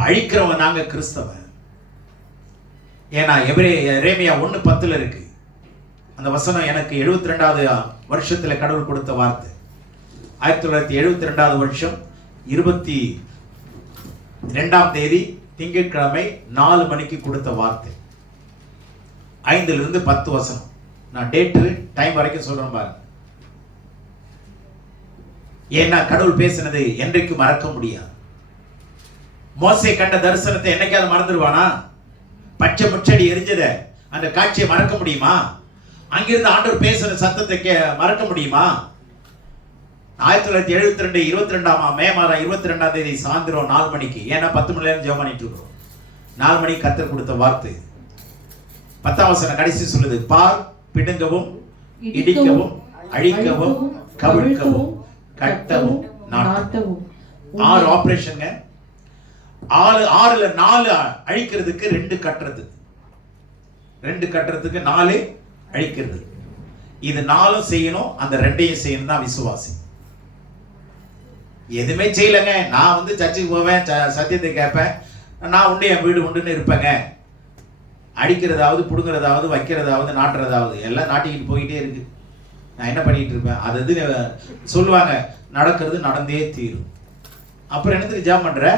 அழிக்கிறவன் நாங்க கிறிஸ்தவன். ஏன்னா எரேமியா 1:10 இருக்கு. அந்த வசனம் எனக்கு 72வது வருஷத்துல கடவுள் கொடுத்த வார்த்தை. 1972வது வருஷம் 22ஆம் தேதி திங்கட்கிழமை 4 மணிக்கு கொடுத்த வார்த்தை. 5லிருந்து 10 வசனம். நான் டேட்டு டைம் வரைக்கும் சொல்றேன் பாருங்க. ஏன்னா கடவுள் பேசினது என்றைக்கு மறக்க முடியாது. மோசே கண்ட தரிசனத்தை என்னைக்காவது மறந்துடுவானா? பச்சை முச்சடி எரிஞ்சத அந்த காட்சியை மறக்க முடியுமா? அங்கிருந்து ஆண்டவர் பேசுற சத்தத்தை மறக்க முடியுமா? 1972 22ஆம் மே மாதம் 22ஆம் தேதி சாயந்தரம் 4 மணிக்கு, ஏன்னா 10 மணி நேரம் ஜெபம் பண்ணிட்டு இருக்கோம். 4 மணிக்கு கர்த்தர் கொடுத்த வார்த்தை. 10ஆம் வசனம் கடைசி சொல்லுது, பார், பிடுங்கவும், இடிக்கவும், அழிக்கவும், கவிழ்க்கவும் கட்டவும் நாட்டவும். நாட்டவும். 6 ஆபரேஷன்ங்க. 6ல 4 அழிக்கிறதுக்கு 2 கட்டுறதுக்கு, 2 கட்டுறதுக்கு 4 அழிக்கிறது. இது 4 செய்யணும், அந்த 2ஐயும் செய்யணும் தான் விசுவாசி. எதுவுமே செய்யலங்க, நான் வந்து சர்ச்சுக்கு போவேன், சத்தியத்தை கேட்பேன், நான் உண்டு என் வீடு உண்டுன்னு இருப்பேங்க. அடிக்கிறதாவது, புடுங்கிறதாவது, வைக்கிறதாவது, நாட்டுறதாவது எல்லாம் நாட்டிக்கிட்டு போயிட்டே இருக்கு. நான் என்ன பண்ணிட்டு இருப்பேன்? அது இது சொல்லுவாங்க, நடக்கிறது நடந்தே தீரும். அப்புறம் என்னத்துக்கு ஜாம் பண்ற?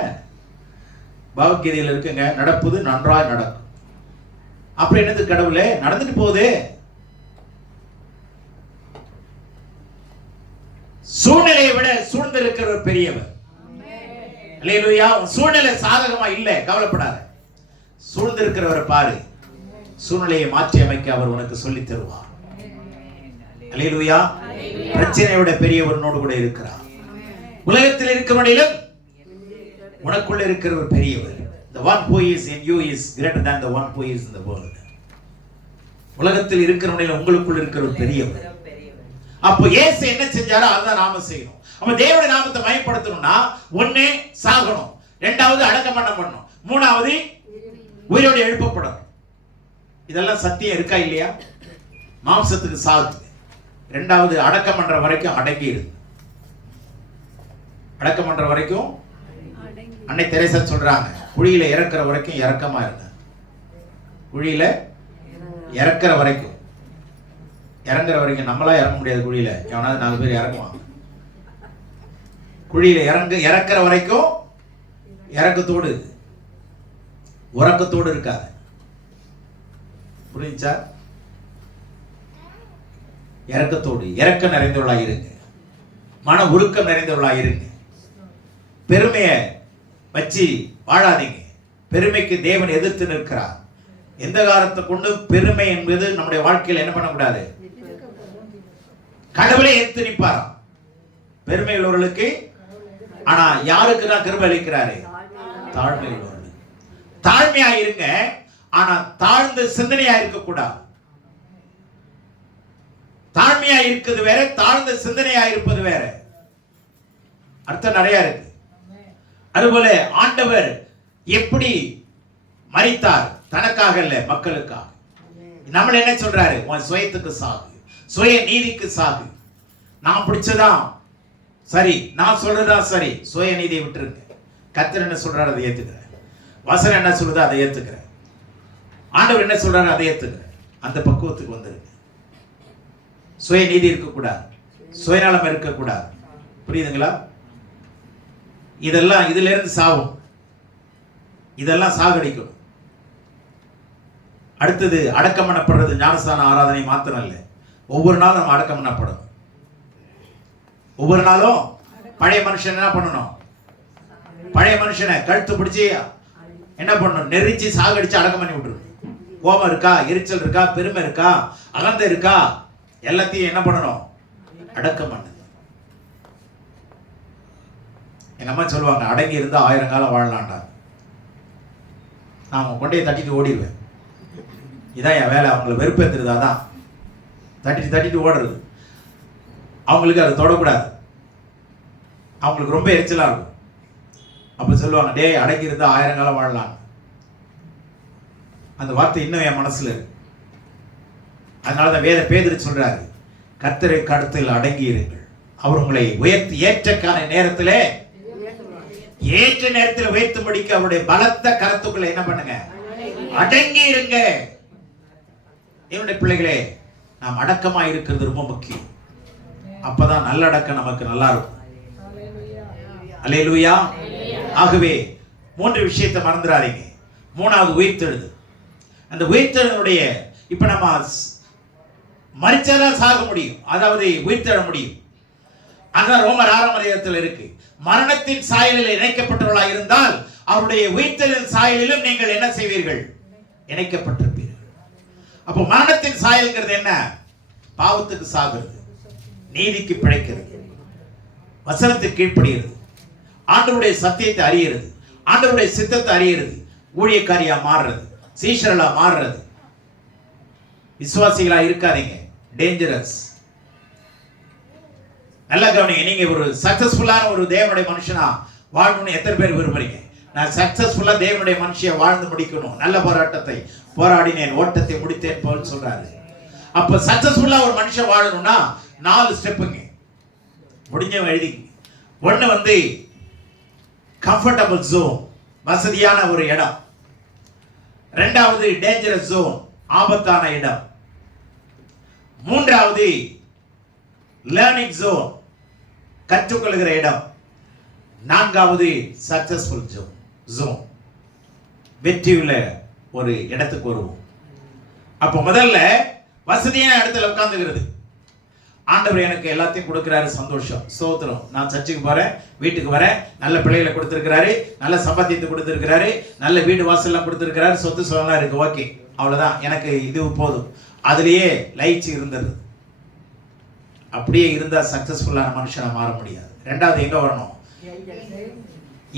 பகவத்கீதையில் இருக்குங்க, நடப்பது நன்றாய் நடக்கும். அப்புறம் என்னத்துக்கு கடவுளே நடந்துட்டு போகுது? சூழ்நிலையை விட சூழ்ந்திருக்கிறவர் பெரியவர். அல்லேலூயா. சூழ்நிலை சாதகமா இல்லை, கவலைப்படாத. சூழ்ந்திருக்கிறவரை பாரு, சூழ்நிலையை மாற்றி அமைக்க அவர் உனக்கு சொல்லி தருவார். அல்லேலூயா. பிரச்சனையோட பெரியவனோடு கூட இருக்கிறார். உலகத்தில் இருக்கிறவனிலும் உனக்குள்ள இருக்கிறவர் பெரியவர். The one who is in you is greater than the one who is in the world. உலகத்தில் இருக்கிறவனிலும் உங்களுக்குள்ள இருக்கிறவர் பெரியவர். அப்போ இயேசு என்ன செஞ்சாரோ அதான் நாம செய்யணும். அப்ப தேவனுடைய நாமத்தை மகிமைப்படுத்தணும்னா ஒண்ணு சாகணும், 2வது அடக்கம் பண்ணணும், 3வது உயிரோடு எழுப்பப்படணும். இதெல்லாம் சத்தியம் இருக்கா இல்லையா? மாம்சத்துக்கு சாகு, 2வது அடக்கம் பண்ற வரைக்கும் அடங்கி இருக்கு. அடக்கம் பண்ற வரைக்கும் அன்னை தெரேசா சொல்றாங்க, குழியில இறக்குற வரைக்கும் இறக்கமா இருங்க. குழியில இறக்குற வரைக்கும், இறங்குற வரைக்கும் நம்மளா இறங்க முடியாது. குழியில எவனாவது 4 பேர் இறங்குவாங்க. குழியில இறக்குற வரைக்கும் இறக்கத்தோடு, உறக்கத்தோடு இருக்காது. புரிஞ்சா? இறக்கத்தோடு, இறக்கம் நிறைந்தவர்களாக இருங்க, மன உருக்கம் நிறைந்தவர்களாக இருங்க. பெருமையை வச்சு வாழாதீங்க. பெருமைக்கு தேவன் எதிர்த்து நிற்கிறார். எந்த காலத்தை கொண்டு பெருமை என்பது நம்முடைய வாழ்க்கையில் என்ன பண்ணக்கூடாது? கடவுளை எதிர்த்து நிற்பாராம் பெருமை உள்ளவர்களுக்கு. ஆனா யாருக்கு தான் கிருபை அளிக்கிறாரு? தாழ்மை உள்ளவர்கள். தாழ்மையா இருங்க, ஆனா தாழ்ந்த சிந்தனையா இருக்க கூடாது. தாழ்மையா இருக்கிறது வேற, தாழ்ந்த சிந்தனையா இருப்பது வேற. அர்த்தம் நிறைய இருக்கு. அதுபோல ஆண்டவர் எப்படி மரித்தார்? தனக்காக இல்ல, மக்களுக்காக. நம்ம என்ன சொல்றாரு? உன் சுயத்துக்கு சாகு, சுய நீதிக்கு சாகு. நான் பிடிச்சதான் சரி, நான் சொல்றதா சரி, சுய நீதியை விட்டுருங்க. கர்த்தர் என்ன சொல்றாரு அதை ஏத்துக்கிறேன், வசனம் என்ன சொல்றதோ அதை ஏத்துக்கிறேன், ஆண்டவர் என்ன சொல்றாரு அதை ஏத்துக்கிறேன். அந்த பக்குவத்துக்கு வந்துருங்க. சுய நீதி இருக்கக்கூடாது, சுயநலம் இருக்கக்கூடாது. புரியுதுங்களா? இதெல்லாம் இதுல இருந்து சாவும், இதெல்லாம் சாகடிக்கும். அடுத்தது அடக்கம் பண்ணப்படுறது ஞானஸ்தான ஆராதனை மாத்திரம் இல்லை, ஒவ்வொரு நாளும் நம்ம அடக்கம் பண்ணப்படும். ஒவ்வொரு நாளும் பழைய மனுஷன் என்ன பண்ணணும்? பழைய மனுஷனை கழுத்து பிடிச்சி என்ன பண்ணணும்? நெரிச்சு சாகடிச்சு அடக்கம் பண்ணி விட்டுருணும். கோபம் இருக்கா, எரிச்சல் இருக்கா, பெருமை இருக்கா, அகந்தை இருக்கா, எல்லாத்தையும் என்ன பண்ணணும்? அடக்கம் பண்ணு. எங்க அம்மா சொல்லுவாங்க, அடங்கி இருந்தா 1000 காலம் வாழலாம்டா. நான் அவங்க கொண்டையை தட்டிட்டு ஓடிடுவேன். இதான் என் வேலை. அவங்களை வெறுப்பேற்றுறது அதான், தட்டிட்டு ஓடுறது. அவங்களுக்கு அதை தொடக்கூடாது, அவங்களுக்கு ரொம்ப எரிச்சலாக இருக்கும். அப்போ சொல்லுவாங்க, டே அடங்கி இருந்தால் 1000 காலம் வாழலாம். அந்த வார்த்தை இன்னும் என் மனசுல இருக்கு. அதனால தான் வேத பேதுரு சொல்றாரு, கர்த்தரை கருத்தில் அடங்கி இருங்கள், அவர் உங்களை உயர்த்தி ஏற்ற நேரத்தில் உயர்த்து முடிக்க அவருடைய பலத்த கரத்துக்குள்ள என்ன பண்ணுங்க? அடங்கி இருங்க. என்னுடைய பிள்ளைகளே, நாம் அடக்கமா இருக்கிறது ரொம்ப முக்கியம். அப்பதான் நல்லடக்கம் நமக்கு நல்லா இருக்கும். அல்லேலூயா. ஆகவே 3 விஷயத்தை மறந்துடாதீங்க. 3வது உயிர்த்தெழுது. அந்த உயிர்த்தெழுதனுடைய இப்ப நம்ம மரிச்சாதான் சாக முடியும், அதாவது உயிர்த்தெழ முடியும். அதான் ரோமர் 6ஆம் அதிகாரத்தில் இருக்கு. மரணத்தின் சாயலில் இணைக்கப்பட்டவர்களாக இருந்தால் அவருடைய உயிர்த்தெழுதலின் சாயலிலும் நீங்கள் என்ன செய்வீர்கள்? இணைக்கப்பட்டிருப்பீர்கள். அப்போ மரணத்தின் சாயல்ங்கிறது என்ன? பாவத்துக்கு சாகிறது, நீதிக்கு பிழைக்கிறது, வசனத்துக்கு கீழ்ப்படுகிறது, ஆண்டவருடைய சத்தியத்தை அறிகிறது, ஆண்டவருடைய சித்தத்தை அறிகிறது, ஊழியக்காரியா மாறுறது, சீஷர்களா மாறுறது. விசுவாசிகளா இருக்காதீங்க, டேஞ்சரஸ். நல்லா கவனிங்க. நீங்க ஒரு சக்சஸ்ஃபுல்லான ஒரு தேவனுடைய மனுஷனா வாழணும்னு எத்தனை பேர் விரும்புறீங்க? நான் சக்சஸ்ஃபுல்லா தேவனுடைய மனுஷியை வாழ்ந்து முடிக்கணும், நல்ல போராட்டத்தை போராடினேன், ஓட்டத்தை முடித்தேன் போல் சொல்றாரு. அப்ப சக்சஸ்ஃபுல்லா ஒரு மனுஷன் வாழணும்னா 4 ஸ்டெப்புங்க. முடிஞ்சவன் எழுதிங்க. ஒண்ணு கம்ஃபர்டபுள் ஜோன், வசதியான ஒரு இடம். ரெண்டாவது டேஞ்சரஸ் ஜோன், ஆபத்தான இடம். மூன்றாவது லேர்னிங் ஜோன், கற்றுக்கொள்கிற இடம். நான்காவது சக்சஸ்ஃபுல் ஜோன், வெற்றியுள்ள ஒரு இடத்துக்கு வருவோம். அப்போ முதல்ல வசதியான இடத்துல உட்கார்ந்துக்கிறது. ஆண்டவர் எனக்கு எல்லாத்தையும் கொடுக்கிறாரு, சந்தோஷம், ஸ்தோத்திரம். நான் சர்ச்சுக்கு போறேன், வீட்டுக்கு வரேன், நல்ல பிள்ளைகளை கொடுத்திருக்கிறாரு, நல்ல சம்பாத்தியத்தை கொடுத்திருக்கிறாரு, நல்ல வீடு வாசல்லாம் கொடுத்திருக்கிறாரு, சொத்து சுகம்லாம் இருக்கு, ஓகே, அவ்வளவுதான், எனக்கு இது போதும். அதுலயே லயிச்சு இருந்தது. அப்படியே இருந்தா சக்சஸ்ஃபுல்லான மனுஷனா மாற முடியாது. ரெண்டாவது எங்க வரணும்?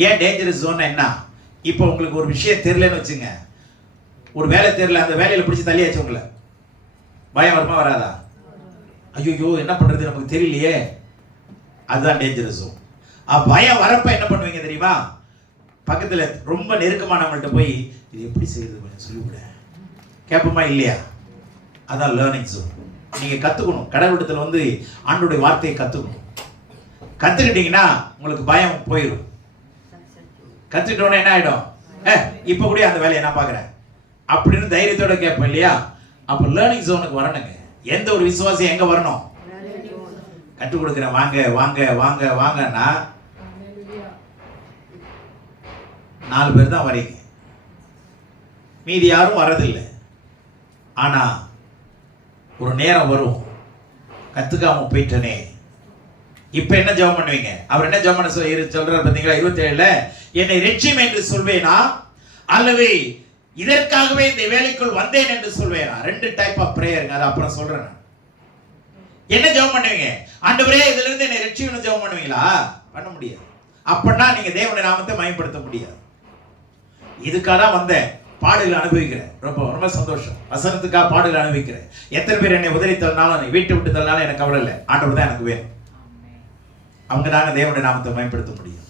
ஏன் டேஞ்சரஸ் ஜோன் என்ன? இப்போ உங்களுக்கு ஒரு விஷயம் தெரியலன்னு வச்சுங்க, ஒரு வேலை தெரியல, அந்த வேலையில பிடிச்சி தள்ளியாச்சு, உங்களை பயம் வருமா வராதா? ஐயோ என்ன பண்றது நமக்கு தெரியலையே, அதுதான் டேஞ்சரஸ் ஜோன். பயம் வரப்ப என்ன பண்ணுவீங்க தெரியுமா? பக்கத்துல ரொம்ப நெருக்கமானவங்கள்ட்ட போய் இது எப்படி செய்யுது கொஞ்சம் சொல்லிவிட கேட்போமா இல்லையா? அதான் லேர்னிங் ஜோன். நீங்க கத்துக்கணும், கடவுளத்துல ஆண்டோடைய வார்த்தையை கத்துக்கணும். கத்துக்கிட்டீங்கன்னா உங்களுக்கு பயம் போயிடும். கத்துக்கிட்டோன்னா என்ன ஆயிடும்? இப்ப கூட அந்த வேலையை நான் பாக்குறேன் அப்படின்னு தைரியத்தோட கேட்போம் இல்லையா? அப்ப லேர்னிங் ஜோனுக்கு வரணுங்க. எந்த ஒரு விசுவாசி எங்க வரணும்? கற்றுக் கொடுக்கிறேன், வாங்க வாங்க வாங்க வாங்கன்னா 4 பேர் தான் வரீங்க, மீதி யாரும் வரதில்லை. ஆனா ஒரு நேரம் வரும், கத்துக்காம போயிட்டனே, இப்ப என்ன ஜெபம் பண்ணுவீங்க? அவர் என்ன ஜெபம் பண்ண சொல்றாரு பாத்தீங்களா? 27ல என்னை ரட்சியும் என்று சொல்வேனா அல்லது இதற்காகவே இந்த வேலைக்குள் வந்தேன் என்று சொல்வேனா? 2 டைப் ஆஃப் பிரேயர். அது அப்புறம் சொல்றேன். என்ன ஜெபம் பண்ணுவீங்க? ஆண்டவரே இதுல இருந்து என்னை ரட்சியும்னு ஜெபம் பண்ணுவீங்களா? பண்ண முடியாது. அப்பன்னா நீங்க தேவனுடைய நாமத்தை மகிமைப்படுத்த முடியாது. இதுக்காக தான் வந்தேன், பாடுகள் அனுபவிக்கிறேன், ரொம்ப ரொம்ப சந்தோஷம், வசனத்துக்காக பாடுகள் அனுபவிக்கிறேன். எத்தனை பேர் என்னை உதறி தள்ளினாலும் வீட்டை விட்டு தள்ளினாலும் எனக்கு கவலை இல்லை, ஆண்டவர் தான் எனக்கு வேணும். அவங்க தாங்க தேவனுடைய நாமத்தை மகிமைப்படுத்த முடியும்.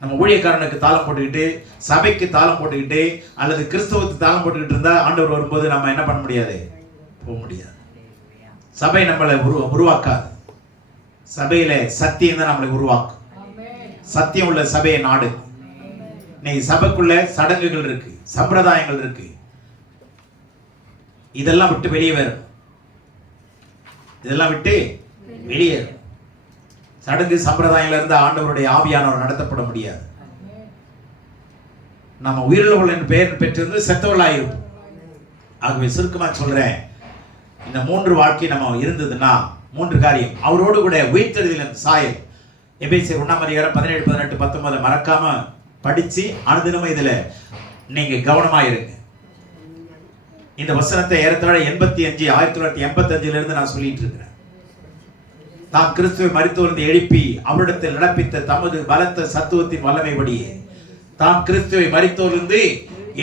நம்ம ஊழியக்காரனுக்கு தாளம் போட்டுக்கிட்டு, சபைக்கு தாளம் போட்டுக்கிட்டு, அல்லது கிறிஸ்தவத்துக்கு தாளம் போட்டுக்கிட்டு இருந்தா ஆண்டவர் வரும்போது நம்ம என்ன பண்ண முடியாது? போக முடியாது. சபை நம்மளை உருவாக்காது. சபையில சத்தியம் தான் நம்மளை உருவாக்கும். சத்தியம் உள்ள சபையை நாடு. இன்னைக்கு சபைக்குள்ள சடங்குகள் இருக்கு, சம்பிரதாயங்கள் இருக்கு, இதெல்லாம் விட்டு வெளியே வரும். இதெல்லாம் விட்டு வெளியேறும். சடங்கு சம்பிரதாயங்கள்ல இருந்து ஆண்டவருடைய ஆவியானவர் நடத்தப்பட முடியாது. நம்ம உயிரிழவுகள் என்று பெயர் பெற்றிருந்து செத்தவர்களாயிருப்போம். ஆகவே சுருக்கமா சொல்றேன், இந்த 3 வாழ்க்கை நம்ம இருந்ததுன்னா 3 காரியம். அவரோடு கூட உயிர்த்தெழுதலின் சாயல். எபேசியர் 1:17-18-19 மறக்காம படிச்சு அனுதினமும் இதுல நீங்க கவனமா இருங்க. இந்த வசனத்தை ஏறத்தாழ 1985 இருந்து நான் சொல்லிட்டு இருக்கிறேன். தாம் கிறிஸ்துவை மரித்தோரிலிருந்து எழுப்பி அவரிடத்தில் நடப்பித்த தமது பலத்த சத்துவத்தின் வல்லமைப்படியே, தாம் கிறிஸ்துவை மரித்தோரிலிருந்து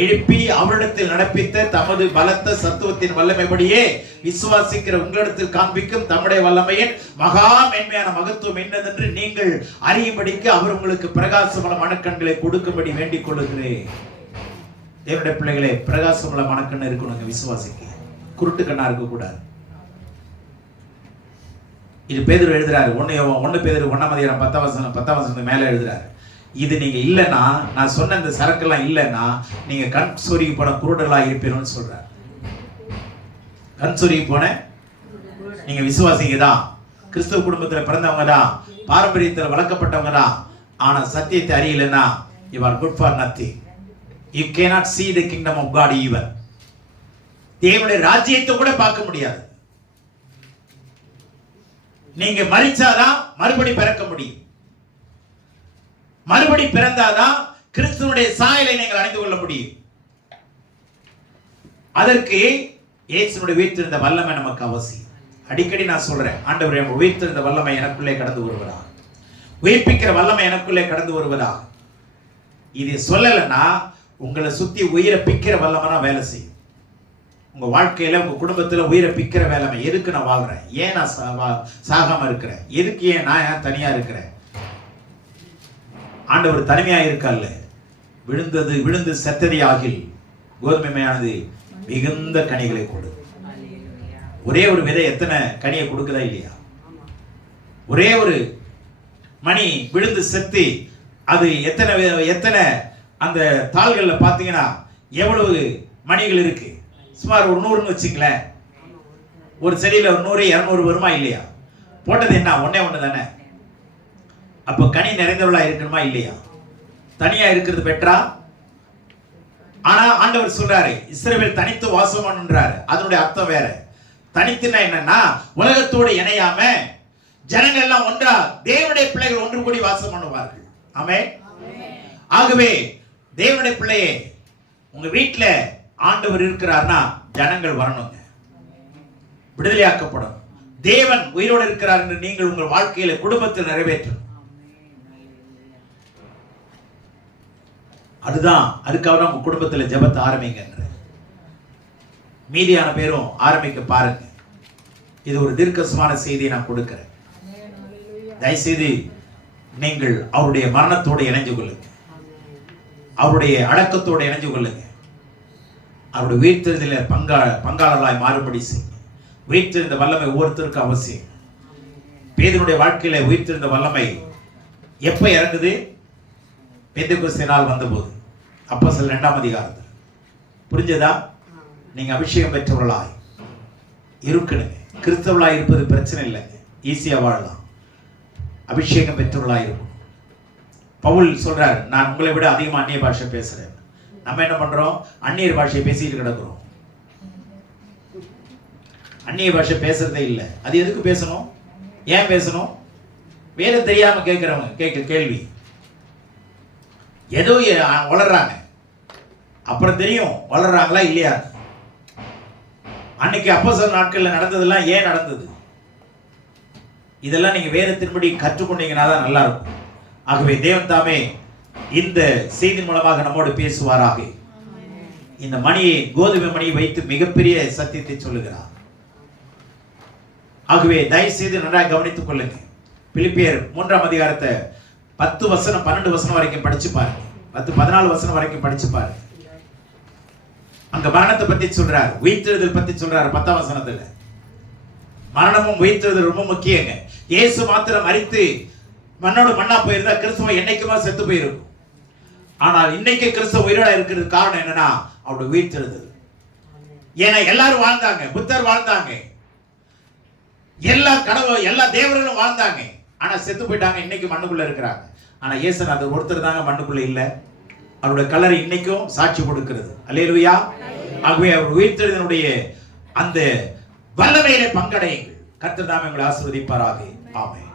எழுப்பி அவரிடத்தில் நடப்பித்த தமது பலத்த சத்துவத்தின் வல்லமைப்படியே விசுவாசிக்கிற உங்களிடத்தில் காண்பிக்கும் தம்முடைய வல்லமையின் மகா மேன்மையான மகத்துவம் என்னதென்று நீங்கள் அறியும்படிக்கு அவர் உங்களுக்கு பிரகாசமான மனக்கண்களை கொடுக்கும்படி வேண்டிக் கொள்ளுகிறேன். தேவனுடைய பிள்ளைகளே, பிரகாசமுள்ள மனக்கண்ணு இருக்கணுங்க. விசுவாசிக்கு குருட்டு கண்ணா இருக்க கூடாது. இது பேதுரு எழுதுறாரு, 1 பேதுரு 1:10 மேல எழுதுறாரு. இது நீங்க இல்லைன்னா, நான் சொன்ன இந்த சரக்கெல்லாம் இல்லைன்னா நீங்க கண் சொருகி போன குருடலா இருப்பீங்கன்னு சொல்றாரு. கண் சொருகி போன நீங்க விசுவாசிங்க தான், கிறிஸ்துவ குடும்பத்தில் பிறந்தவங்க தான், பாரம்பரியத்தில் வளர்க்கப்பட்டவங்க தான். ஆனா சத்தியத்தை அறியலைன்னா you are good for nothing. You cannot see the kingdom of God even. தேவனுடைய ராஜ்யத்தை கூட பார்க்க முடியாது. நீங்க மரிச்சாதான் மறுபடி பிறக்க முடியும். மறுபடி பிறந்தாதான் கிறிஸ்துவனுடைய சாயலை நீங்கள் அடைந்து கொள்ள முடியும். அதற்கு இயேசுவுடைய உயிர்த்தெழுந்த வல்லமை நமக்கு அவசியம். அடிக்கடி நான் சொல்றேன், ஆண்டவரே உயிர்த்தெழுந்த வல்லமை எனக்குள்ளே கடந்து வருவதா, உயிர்ப்பிக்கிற வல்லமை எனக்குள்ளே கடந்து வருவதா. இது சொல்லலைன்னா உங்களை சுத்தி உயிரை பிக்கிற வல்லமை வேலை செய்யும். உங்க வாழ்க்கையில உங்க குடும்பத்துல உயிரை பிக்கிற வேலைமை. எதுக்கு நான் வாழ்றேன்? ஏன் நான் சாகாம இருக்கிறேன்? எதுக்கு நான் ஏன் தனியா இருக்கிறேன்? ஆண்டவர் தனிமையா இருக்கல்ல. விழுந்து செத்ததி ஆகில் கோதுமையானது மிகுந்த கனிகளை கொடு. ஒரே ஒரு விதை எத்தனை கனியை கொடுக்குதா இல்லையா? ஒரே ஒரு மணி விழுந்து செத்து அது எத்தனை அந்த தாள்கள்ல பாத்தீங்கன்னா எவ்வளவு மணிகள் இருக்கு? சுமார் ஒரு 100ன்னு வச்சுங்களேன். ஒரு செடியில ஒரு 100 200 வருமா இல்லையா? போட்டது என்ன? ஒண்ணு தானே. அப்ப கனி நிறைந்தவளா இருக்கணுமா இல்லையா? தனியா இருக்கிறது பெற்றா? ஆனா ஆண்டவர் சொல்றாரு இஸ்ரவேல் தனித்து வாசம் பண்ணுன்றாரு. அதனுடைய அர்த்தம் வேற. தனித்துனா என்னன்னா உலகத்தோடு இணையாம ஜனங்கள் எல்லாம் ஒன்றா தேவனுடைய பிள்ளைகள் ஒன்று கூடி வாசம் பண்ணுவார்கள். ஆமென். ஆகவே தேவனுடைய பிள்ளையே, உங்க வீட்டுல ஆண்டவர் இருக்கிறார்னா ஜனங்கள் வரணுங்க, விடுதலையாக்கப்படும். தேவன் உயிரோடு இருக்கிறார் என்று நீங்கள் உங்கள் வாழ்க்கையில குடும்பத்தில் நிறைவேற்றணும். அதுக்காக தான் உங்க குடும்பத்தில் ஜெபத்தை ஆரம்பிங்கன்ற. மீதியான பேரும் ஆரம்பிக்க பாருங்க. இது ஒரு தீர்க்கமான செய்தியை நான் கொடுக்கிறேன். தயவுசெய்து நீங்கள் அவருடைய மரணத்தோடு இணைஞ்சு கொள்ளுங்க, அவருடைய அடக்கத்தோடு இணைஞ்சு கொள்ளுங்க, அவருடைய உயிர்த்தெழுதலில் பங்காளர்களாய் மாறுபடி செய்யுங்க. உயிர்த்தெழுந்த வல்லமை ஒவ்வொருத்தருக்கும் அவசியம். பேதுருடைய வாழ்க்கையில உயிர்த்தெழுந்த வல்லமை எப்ப இறங்குது? பெந்தெக்கோஸ்தே நாள் வந்தபோது. அப்போஸ்தலர் 2ஆம் அதிகாரத்தில். புரிஞ்சதா? நீங்க அபிஷேகம் பெற்றவர்களாய் இருக்கணுங்க. கிறிஸ்தவர்களாய் இருப்பது பிரச்சனை இல்லைங்க, ஈஸியா வாழலாம். அபிஷேகம் பெற்றவர்களாய் இருக்கும். பவுல் சொல்றார், நான் உங்களை விட அதிகமா அந்நிய பாஷை பேசுறேன். நம்ம என்ன பண்றோம்? அந்நியர் பாஷையை பேசிட்டு கிடக்குறோம். அந்நிய பாஷை பேசுறதே இல்லை. அது எதுக்கு பேசணும்? ஏன் பேசணும்? வேலை தெரியாம கேட்கிறவங்க கேள்வி ஏதோ வளர்றாங்க, அப்புறம் தெரியும் வளர்றாங்களா இல்லையா. அன்னைக்கு அப்போஸ்தலர் நாட்கள்ல நடந்ததெல்லாம் ஏன் நடந்தது? இதெல்லாம் நீங்க வேதத்தின்படி கற்றுக்கொண்டீங்கன்னா தான் நல்லா இருக்கும். ஆகவே தேவன் தாமே இந்த செய்தி மூலமாக நம்மோடு பேசுவாராக. இந்த மணியை, கோதுமை மணியை வைத்து மிகப்பெரிய சத்தியத்தை சொல்லுகிறார். ஆகவே தயவு செய்து நன்றாக கவனித்துக் கொள்ளுங்க. பிலிப்பியர் 3ஆம் அதிகாரத்தை 10 வசனம் 12 வசனம் வரைக்கும் படிச்சு பாருங்க. 14 வசனம் வரைக்கும் படிச்சு பாருங்க. அங்க மரணத்தை பத்தி சொல்றாரு, உயிர்த்தெழுதல் பத்தி சொல்றாரு. 10ஆம் வசனத்துல மரணமும் உயிர்த்தெழுதல் ரொம்ப முக்கியங்க. இயேசு மாத்திரம் மரித்து மண்ணோடு மண்ணா போயிருந்தா கிறிஸ்துவ என்னைக்குமா செத்து போயிருக்கும். ஆனால் இன்னைக்கு கிறிஸ்துவ உயிரோட இருக்கிறது காரணம் என்னன்னா அவருடைய உயிர்த்தெழுதல். ஏன்னா எல்லாரும் வாழ்ந்தாங்க, புத்தர் வாழ்ந்தாங்க, எல்லா தேவர்களும் வாழ்ந்தாங்க. ஆனா செத்து போயிட்டாங்க, இன்னைக்கு மண்ணுக்குள்ள இருக்கிறாங்க. ஆனா இயேசுநாதர் ஒருத்தர் தாங்க மண்ணுக்குள்ள இல்ல. அவருடைய கல்லறை இன்னைக்கும் சாட்சி கொடுக்கிறது. அல்லேலூயா. ஆகவே அவர் உயிர்த்தெழுதலுடைய அந்த வல்லமையிலே பங்கடையுங்கள். கர்த்தர் தாமே உங்களை ஆசீர்வதிப்பாராக. ஆமென்.